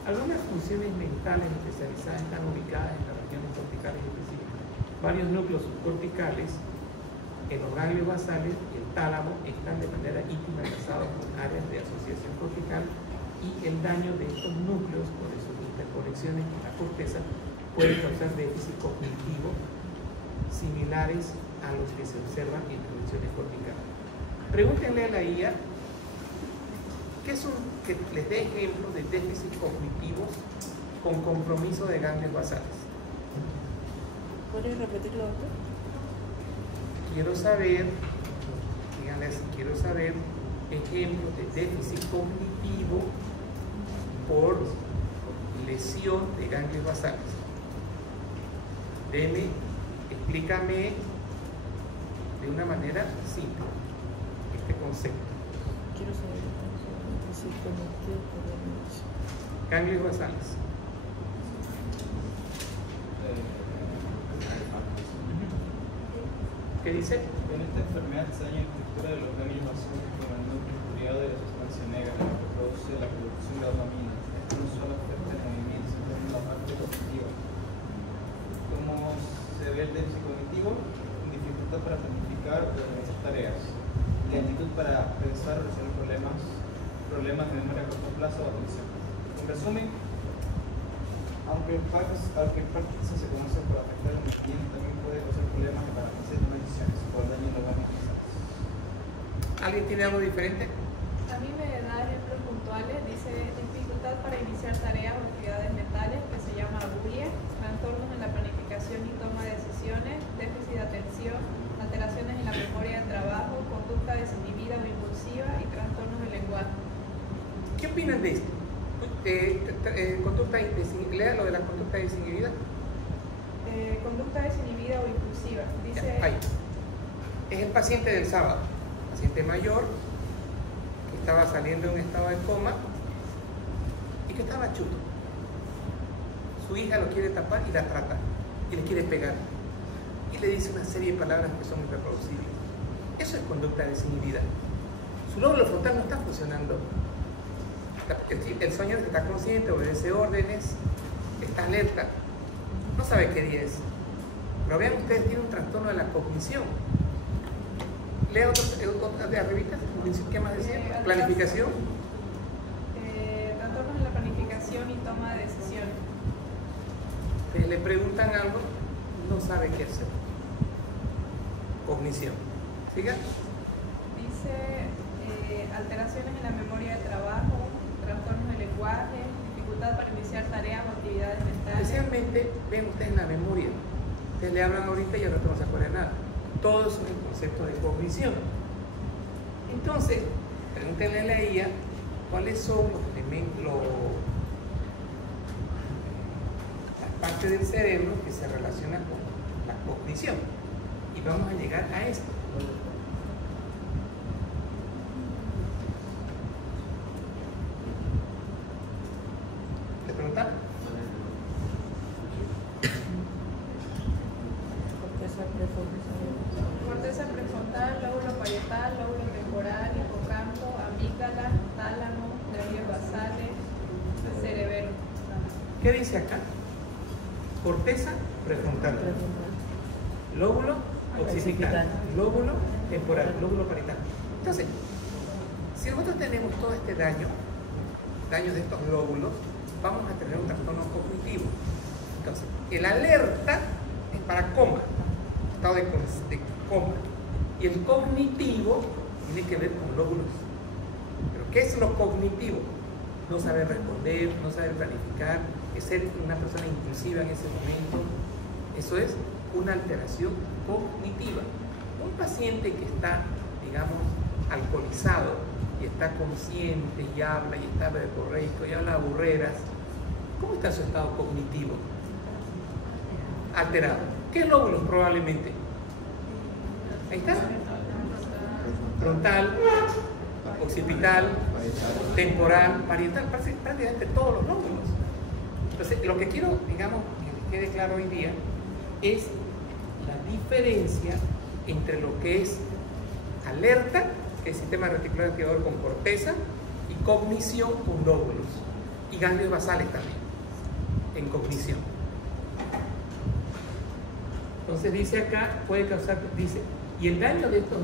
Algunas funciones mentales especializadas están ubicadas en las regiones corticales específicas. Varios núcleos subcorticales, el los ganglios basales y el tálamo están de manera íntima enlazados con áreas de asociación cortical, y el daño de estos núcleos por sus interconexiones con la corteza puede causar déficit cognitivo similares a los que se observan en las lesiones corticales. Pregúntenle a la IA que les dé ejemplos de déficit cognitivos con compromiso de ganglios basales. ¿Puedes repetirlo, doctor? Quiero saber, díganle así, quiero saber ejemplos de déficit cognitivo por lesión de ganglios basales. Explícame de una manera simple este concepto. Quiero saber si conecté con el... Ganglios basales. ¿Qué dice? En esta enfermedad se daña la estructura de los ganglios basales con el núcleo curiado de la sustancia negra, lo que produce la producción de dopamina. Esto no solo afecta el movimiento, sino también la parte cognitiva. Como se ve el déficit cognitivo, dificultad para planificar o organizar tareas, lentitud para pensar o resolver problemas de memoria a corto plazo o atención. En resumen, aunque Parkinson se conoce por afectar el movimiento, también puede causar problemas para hacer tomar decisiones por daño en los ganglios basales. ¿Alguien tiene algo diferente? A mí me da ejemplos puntuales, dice dificultad para iniciar tareas o actividades mentales, que se llama abulia, trastornos en la planificación y toma de decisiones, déficit de atención, alteraciones en la memoria de trabajo, conducta desinhibida o impulsiva y trastornos del lenguaje. ¿Qué opinan de esto? Conducta desinhibida, lea lo de la conducta desinhibida. Conducta desinhibida o impulsiva, dice... Ya, ahí. Es el paciente del sábado, paciente mayor, que estaba saliendo de un estado de coma y que estaba chuto. Su hija lo quiere tapar y la trata, y le quiere pegar, y le dice una serie de palabras que son irreproducibles. Eso es conducta desinhibida. Su lóbulo frontal no está funcionando. El sueño está consciente, obedece órdenes, está alerta, no sabe qué día es. Pero vean ustedes, tiene un trastorno de la cognición. Lea otro de arribita, ¿qué más decía? Planificación. Trastornos en la planificación y toma de decisiones. Le preguntan algo, no sabe qué hacer. Cognición. ¿Siga? Dice alteraciones en la memoria de trabajo, trastornos del lenguaje, dificultad para iniciar tareas o actividades mentales. Especialmente, ven ustedes en la memoria. Ustedes le hablan ahorita y al rato no se acuerdan de nada. Todo eso es el concepto de cognición. Entonces, pregúntenle a la IA cuáles son los elementos, las partes del cerebro que se relacionan con la cognición. Y vamos a llegar a esto. ¿Le preguntan? Corteza prefrontal, lóbulo parietal, lóbulo temporal, hipocampo, amígdala, tálamo, ganglios basales, cerebelo. ¿Qué dice acá? Corteza prefrontal, lóbulo occipital, lóbulo temporal, lóbulo parietal. Entonces, si nosotros tenemos todo este daño de estos lóbulos, vamos a tener un trastorno cognitivo. Entonces, el alerta es para coma, estado de coma. Y el cognitivo tiene que ver con lóbulos. Pero ¿qué es lo cognitivo? No saber responder, no saber planificar, es ser una persona impulsiva en ese momento. Eso es una alteración cognitiva. Un paciente que está, digamos, alcoholizado y está consciente y habla y está verborreico y habla burreras, ¿cómo está su estado cognitivo? Alterado. ¿Qué lóbulos probablemente? Ahí está. Frontal, occipital, temporal, parietal, prácticamente todos los lóbulos. Entonces, lo que quiero, digamos, que quede claro hoy día es la diferencia entre lo que es alerta, que es el sistema reticular activador con corteza, y cognición con lóbulos, y ganglios basales también, en cognición. Entonces dice acá, puede causar, dice, y el daño de estos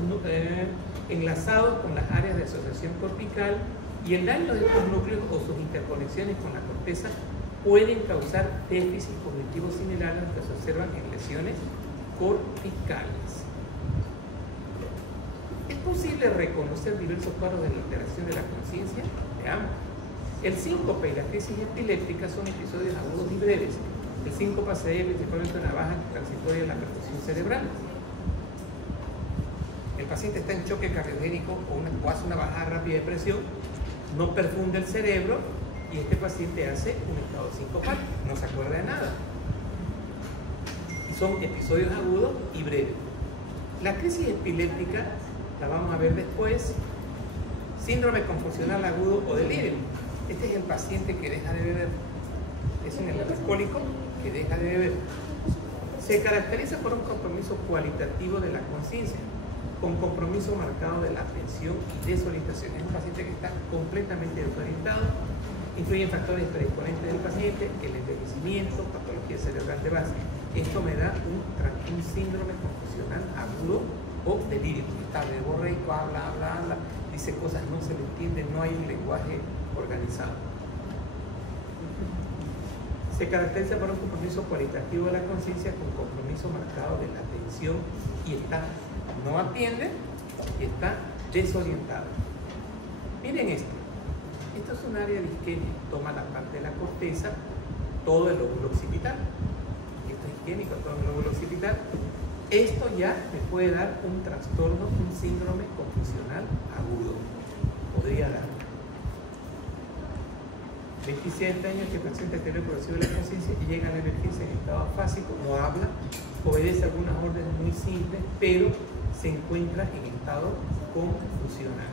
enlazados con las áreas de asociación cortical y el daño de estos núcleos o sus interconexiones con la corteza pueden causar déficits cognitivos similares a los que se observan en lesiones corticales. Es posible reconocer diversos cuadros de la alteración de la conciencia. Veamos. El síncope y la crisis epiléptica son episodios agudos y breves. El síncope se debe principalmente a una baja transitoria de la perfusión cerebral. El paciente está en choque cardiogénico o hace una bajada rápida de presión, no perfunde el cerebro y este paciente hace un estado sincopal, no se acuerda de nada. Y son episodios agudos y breves. La crisis epiléptica la vamos a ver después. Síndrome confusional agudo o delirio. Este es el paciente que deja de beber. Es un alcohólico que deja de beber. Se caracteriza por un compromiso cualitativo de la conciencia, con compromiso marcado de la atención y desorientación. Es un paciente que está completamente desorientado. Influyen factores predisponentes del paciente, el envejecimiento, patología cerebral de base. Esto me da un síndrome confusional agudo o delirio. Está verborreico, habla, dice cosas, no se le entiende, no hay un lenguaje organizado. Se caracteriza por un compromiso cualitativo de la conciencia con compromiso marcado de la atención y no atiende y está desorientado. Miren esto. Esto es un área de isquemia. Toma la parte de la corteza, todo el lóbulo occipital. Esto es isquémico, todo el lóbulo occipital. Esto ya me puede dar un trastorno, un síndrome confusional agudo. Podría dar. 27 años que el paciente tiene progresivo de la conciencia y llega a la emergencia en estado afásico, no habla, obedece algunas órdenes muy simples, pero se encuentra en estado confusional.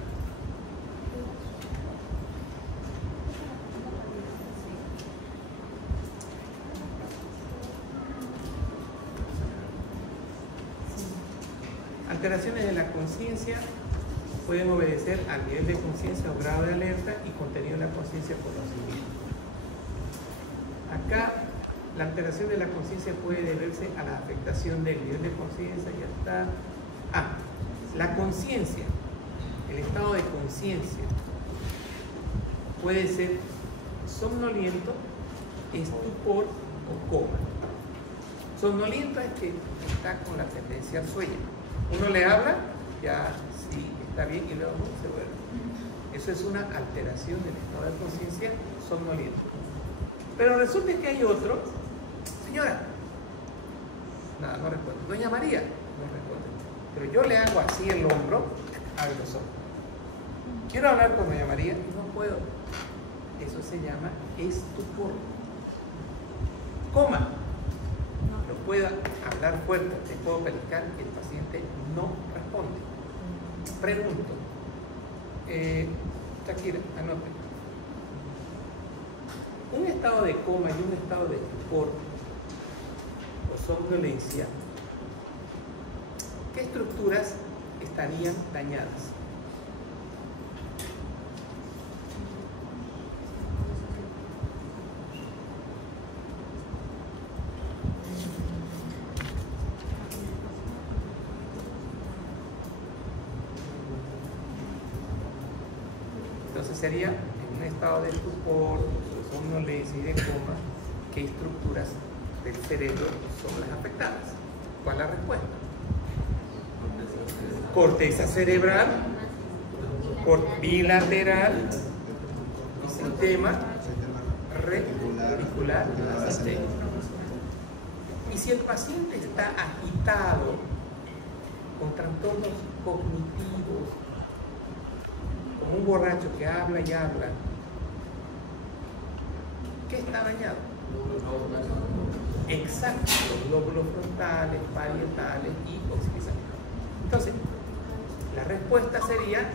Alteraciones de la conciencia pueden obedecer al nivel de conciencia o grado de alerta y contenido de la conciencia por conocimiento. Acá la alteración de la conciencia puede deberse a la afectación del nivel de conciencia, ya está. La conciencia, el estado de conciencia puede ser somnoliento, estupor o coma. Somnoliento es que está con la tendencia al sueño. Uno le habla, ya sí está bien y luego se vuelve. Eso es una alteración del estado de conciencia somnoliento. Pero resulta que hay otro, señora, nada, no recuerdo. Doña María, no recuerdo. Pero yo le hago así el hombro, abre los ojos. Quiero hablar con Doña María y no puedo. Eso se llama estupor. Coma. No puedo hablar fuerte, te puedo pellizcar y el paciente no responde. Pregunto. Shakira, anote. Un estado de coma y un estado de estupor o somnolencia, ¿qué estructuras estarían dañadas? Entonces sería en un estado de estupor, de somnolencia y de coma, ¿qué estructuras del cerebro son las afectadas? ¿Cuál es la respuesta? Corteza cerebral, bilateral y sistema reticular sistémico. Y si el paciente está agitado con trastornos cognitivos, como un borracho que habla y habla, ¿qué está dañado? Exacto, los lóbulos frontales, parietales y occipitales. Entonces, la respuesta sería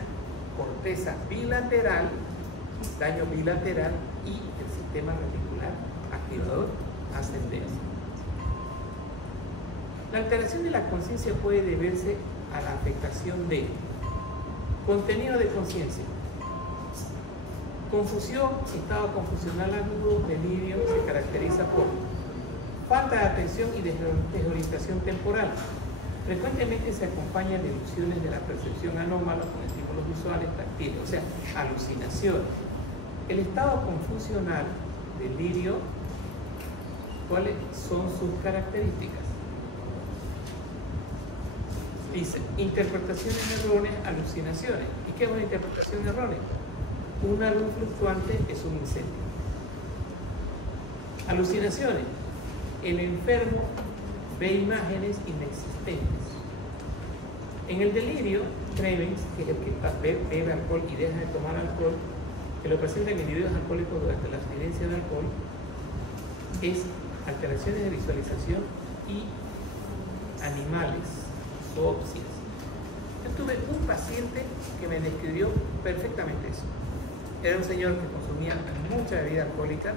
corteza bilateral, daño bilateral y el sistema reticular activador ascendente. La alteración de la conciencia puede deberse a la afectación de contenido de conciencia, confusión, estado confusional agudo, delirio, se caracteriza por falta de atención y desorientación temporal. Frecuentemente se acompaña de ilusiones de la percepción anómala con estímulos visuales, táctiles, o sea, alucinaciones. El estado confusional, delirio, ¿cuáles son sus características? Dice, interpretaciones erróneas, alucinaciones. ¿Y qué es una interpretación errónea? Una luz fluctuante es un incendio. Alucinaciones. El enfermo ve imágenes inexistentes. En el delirio, Trevens, que es el que bebe alcohol y deja de tomar alcohol, que lo presenta en individuos alcohólicos durante la abstinencia de alcohol, es alteraciones de visualización y animales, zoopsias. Yo tuve un paciente que me describió perfectamente eso. Era un señor que consumía mucha bebida alcohólica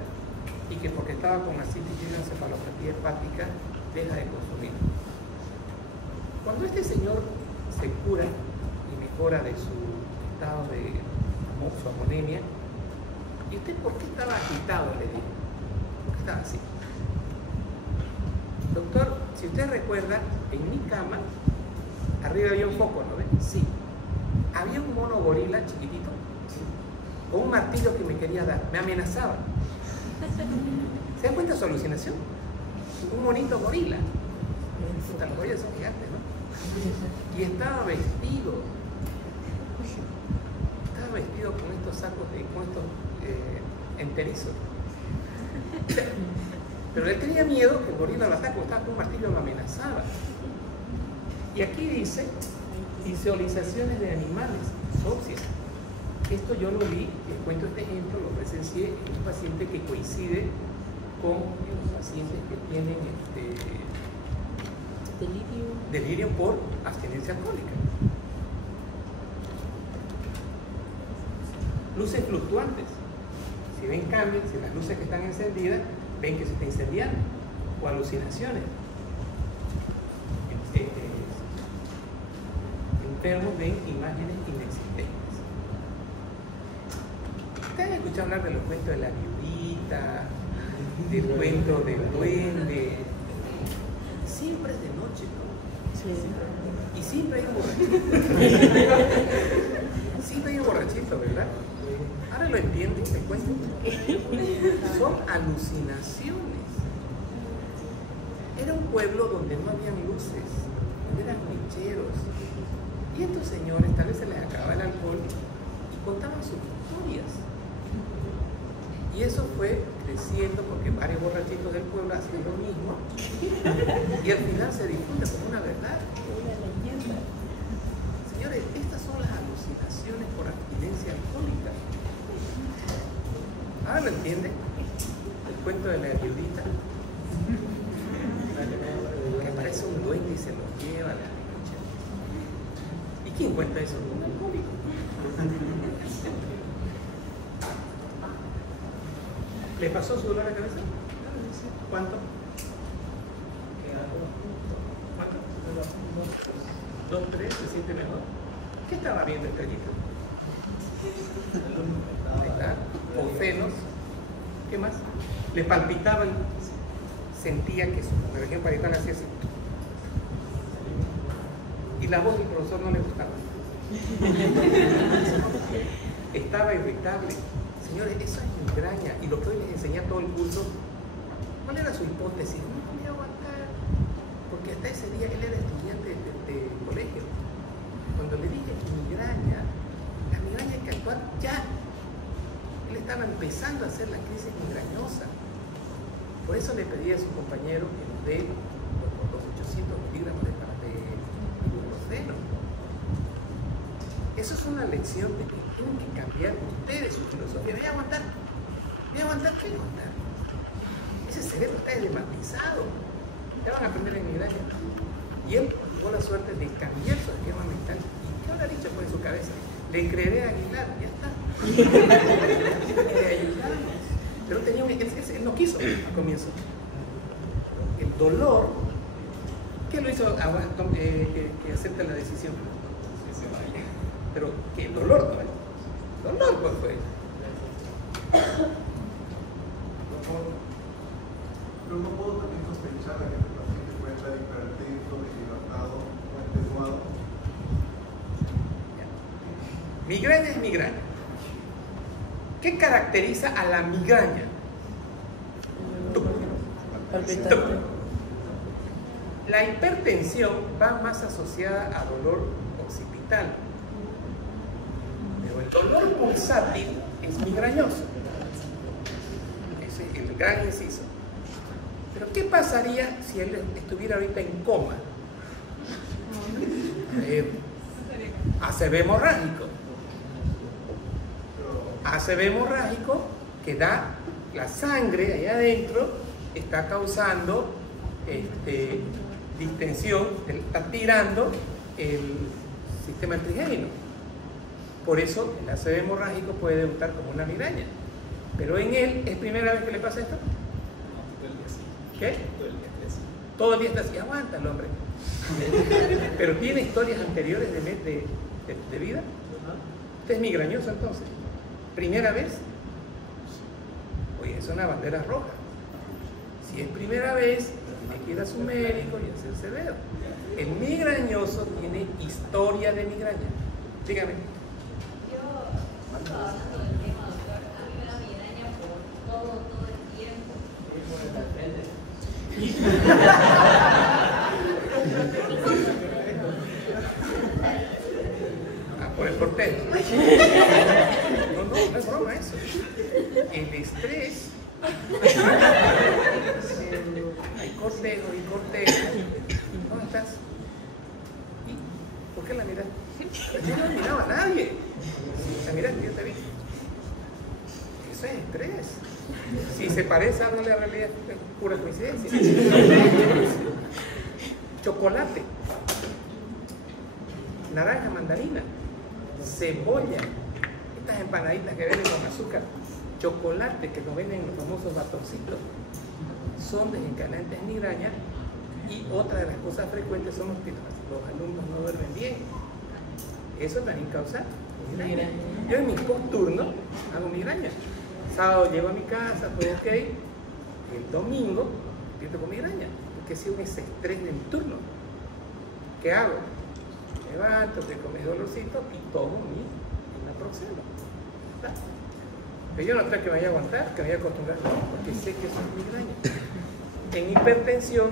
y que porque estaba con ascitis y una encefalopatía hepática deja de consumir. Cuando este señor se cura y mejora de su estado de su amonemia, ¿y usted por qué estaba agitado? Le digo. ¿Por qué estaba así? Doctor, si usted recuerda, en mi cama, arriba había un foco, ¿no ven? Sí. Había un mono gorila chiquitito, con un martillo que me quería dar, me amenazaba. ¿Se dan cuenta de su alucinación? Un monito gorila. Los gorilas son gigantes, ¿no? Y estaba vestido con estos sacos, con estos enterizos. Pero él tenía miedo que el gorila lo ataque, estaba con un martillo, lo amenazaba. Y aquí dice, visualizaciones de animales, zoopsias. Esto yo lo vi, les cuento este ejemplo, lo presencié en un paciente que coincide con los pacientes que tienen delirio por abstinencia alcohólica. Luces fluctuantes. Si ven cambios, si las luces que están encendidas, ven que se está incendiando. O alucinaciones. Enfermos ven imágenes inexistentes. ¿Ustedes han escuchado hablar de los cuentos de la viudita, del cuento del duende? Siempre es de noche, ¿no? Sí. Y siempre hay un borrachito. Siempre hay un borrachito, ¿verdad? Ahora lo entienden, te cuento. Son alucinaciones. Era un pueblo donde no habían luces, donde eran mecheros. Y estos señores tal vez se les acababa el alcohol y contaban sus historias. Y eso fue creciendo porque varios borrachitos del pueblo hacían lo mismo. Y al final se difunde como una verdad. Señores, estas son las alucinaciones por abstinencia alcohólica. ¿Ahora lo entienden? El cuento de la viudita. Que aparece un duende y se lo lleva a la noche. ¿Y quién cuenta eso? Un alcohólico. ¿Le pasó su dolor a la cabeza? ¿Cuánto? ¿2, 3? ¿Se siente mejor? ¿Qué estaba viendo, Estrellita? ¿O senos? ¿Qué más? Le palpitaban, sentía que su región parietal hacía así. Y la voz del profesor no le gustaba. Estaba irritable. Señores, eso es migraña. Y lo que hoy les enseñé todo el curso, ¿cuál era su hipótesis? No podía aguantar. Porque hasta ese día él era estudiante de colegio. Cuando le dije migraña, la migraña hay que actuar ya. Él estaba empezando a hacer la crisis migrañosa. Por eso le pedí a su compañero que nos dé los 800 miligramos de ibuprofeno. Eso es una lección de que tienen que cambiar ustedes su filosofía. Voy a aguantar. ¿Qué aguantar? Ese cerebro está desmatizado. Ya van a aprender en migraña. Y él tuvo la suerte de cambiar su esquema mental. ¿Y qué habrá dicho por su cabeza? Le creeré a Aguilar, ya está. Pero tenía él no quiso al comienzo. El dolor, ¿qué lo hizo que acepte la decisión? Pero que el dolor, ¿no? El dolor, ¿cuál fue? Pero no puedo también sospechar de que el paciente puede estar hipertenso, deshidratado o extenuado. Migraña es migraña. ¿Qué caracteriza a la migraña? La hipertensión va más asociada a dolor occipital, pero el dolor pulsátil es migrañoso. Ese es el gran inciso. Pero ¿qué pasaría si él estuviera ahorita en coma? ACV hemorrágico. ACV hemorrágico que da la sangre ahí adentro, está causando distensión, está tirando el sistema trigémino. Por eso el ACV hemorrágico puede debutar como una migraña. Pero en él, ¿es primera vez que le pasa esto? ¿Qué? Todo el día está así, aguanta el hombre. Pero tiene historias anteriores de vida. Usted es migrañoso entonces. ¿Primera vez? Oye, es una bandera roja. Si es primera vez, hay que ir a su médico y hacerse ver. El migrañoso tiene historia de migraña. Dígame. Yo, estaba hablando del tema, doctor, a mí me da migraña por todo el tiempo. Por el cortejo. No es broma eso. El estrés. Hay cortejo y cortejo. ¿Dónde estás? ¿Y por qué la miras? Yo no miraba a nadie. La miraste, yo te vi. Eso es estrés. Si se parece a algo en la realidad, es pura coincidencia. Chocolate, naranja, mandarina, cebolla, estas empanaditas que venden con azúcar, chocolate que nos venden los famosos batoncitos, son desencadenantes de migraña. Y otra de las cosas frecuentes son los alumnos no duermen bien. Eso también causa migraña. Yo en mi post-turno hago migraña. Sábado llego a mi casa, todo ok, y el domingo empiezo con migraña, porque ha sido ese estrés de mi turno. ¿Qué hago? Me levanto, te con mi dolorcito y tomo mi naproxeno. Pero yo no creo que me vaya a aguantar, que me vaya a acostumbrar, no, porque sé que eso es migraña. En hipertensión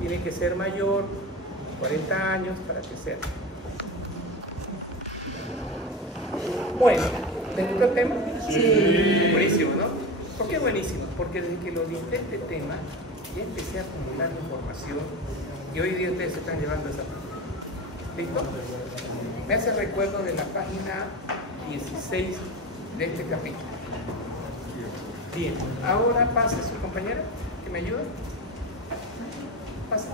tiene que ser mayor, 40 años, para que sea. Bueno, ¿les gustó el tema? Sí. Buenísimo, ¿no? ¿Por qué buenísimo? Porque desde que lo dicté este tema, ya empecé a acumular información y hoy día ustedes se están llevando esa parte. ¿Listo? Me hace recuerdo de la página 16 de este capítulo. Bien, ahora pasa su compañera, que me ayuda. Pasa.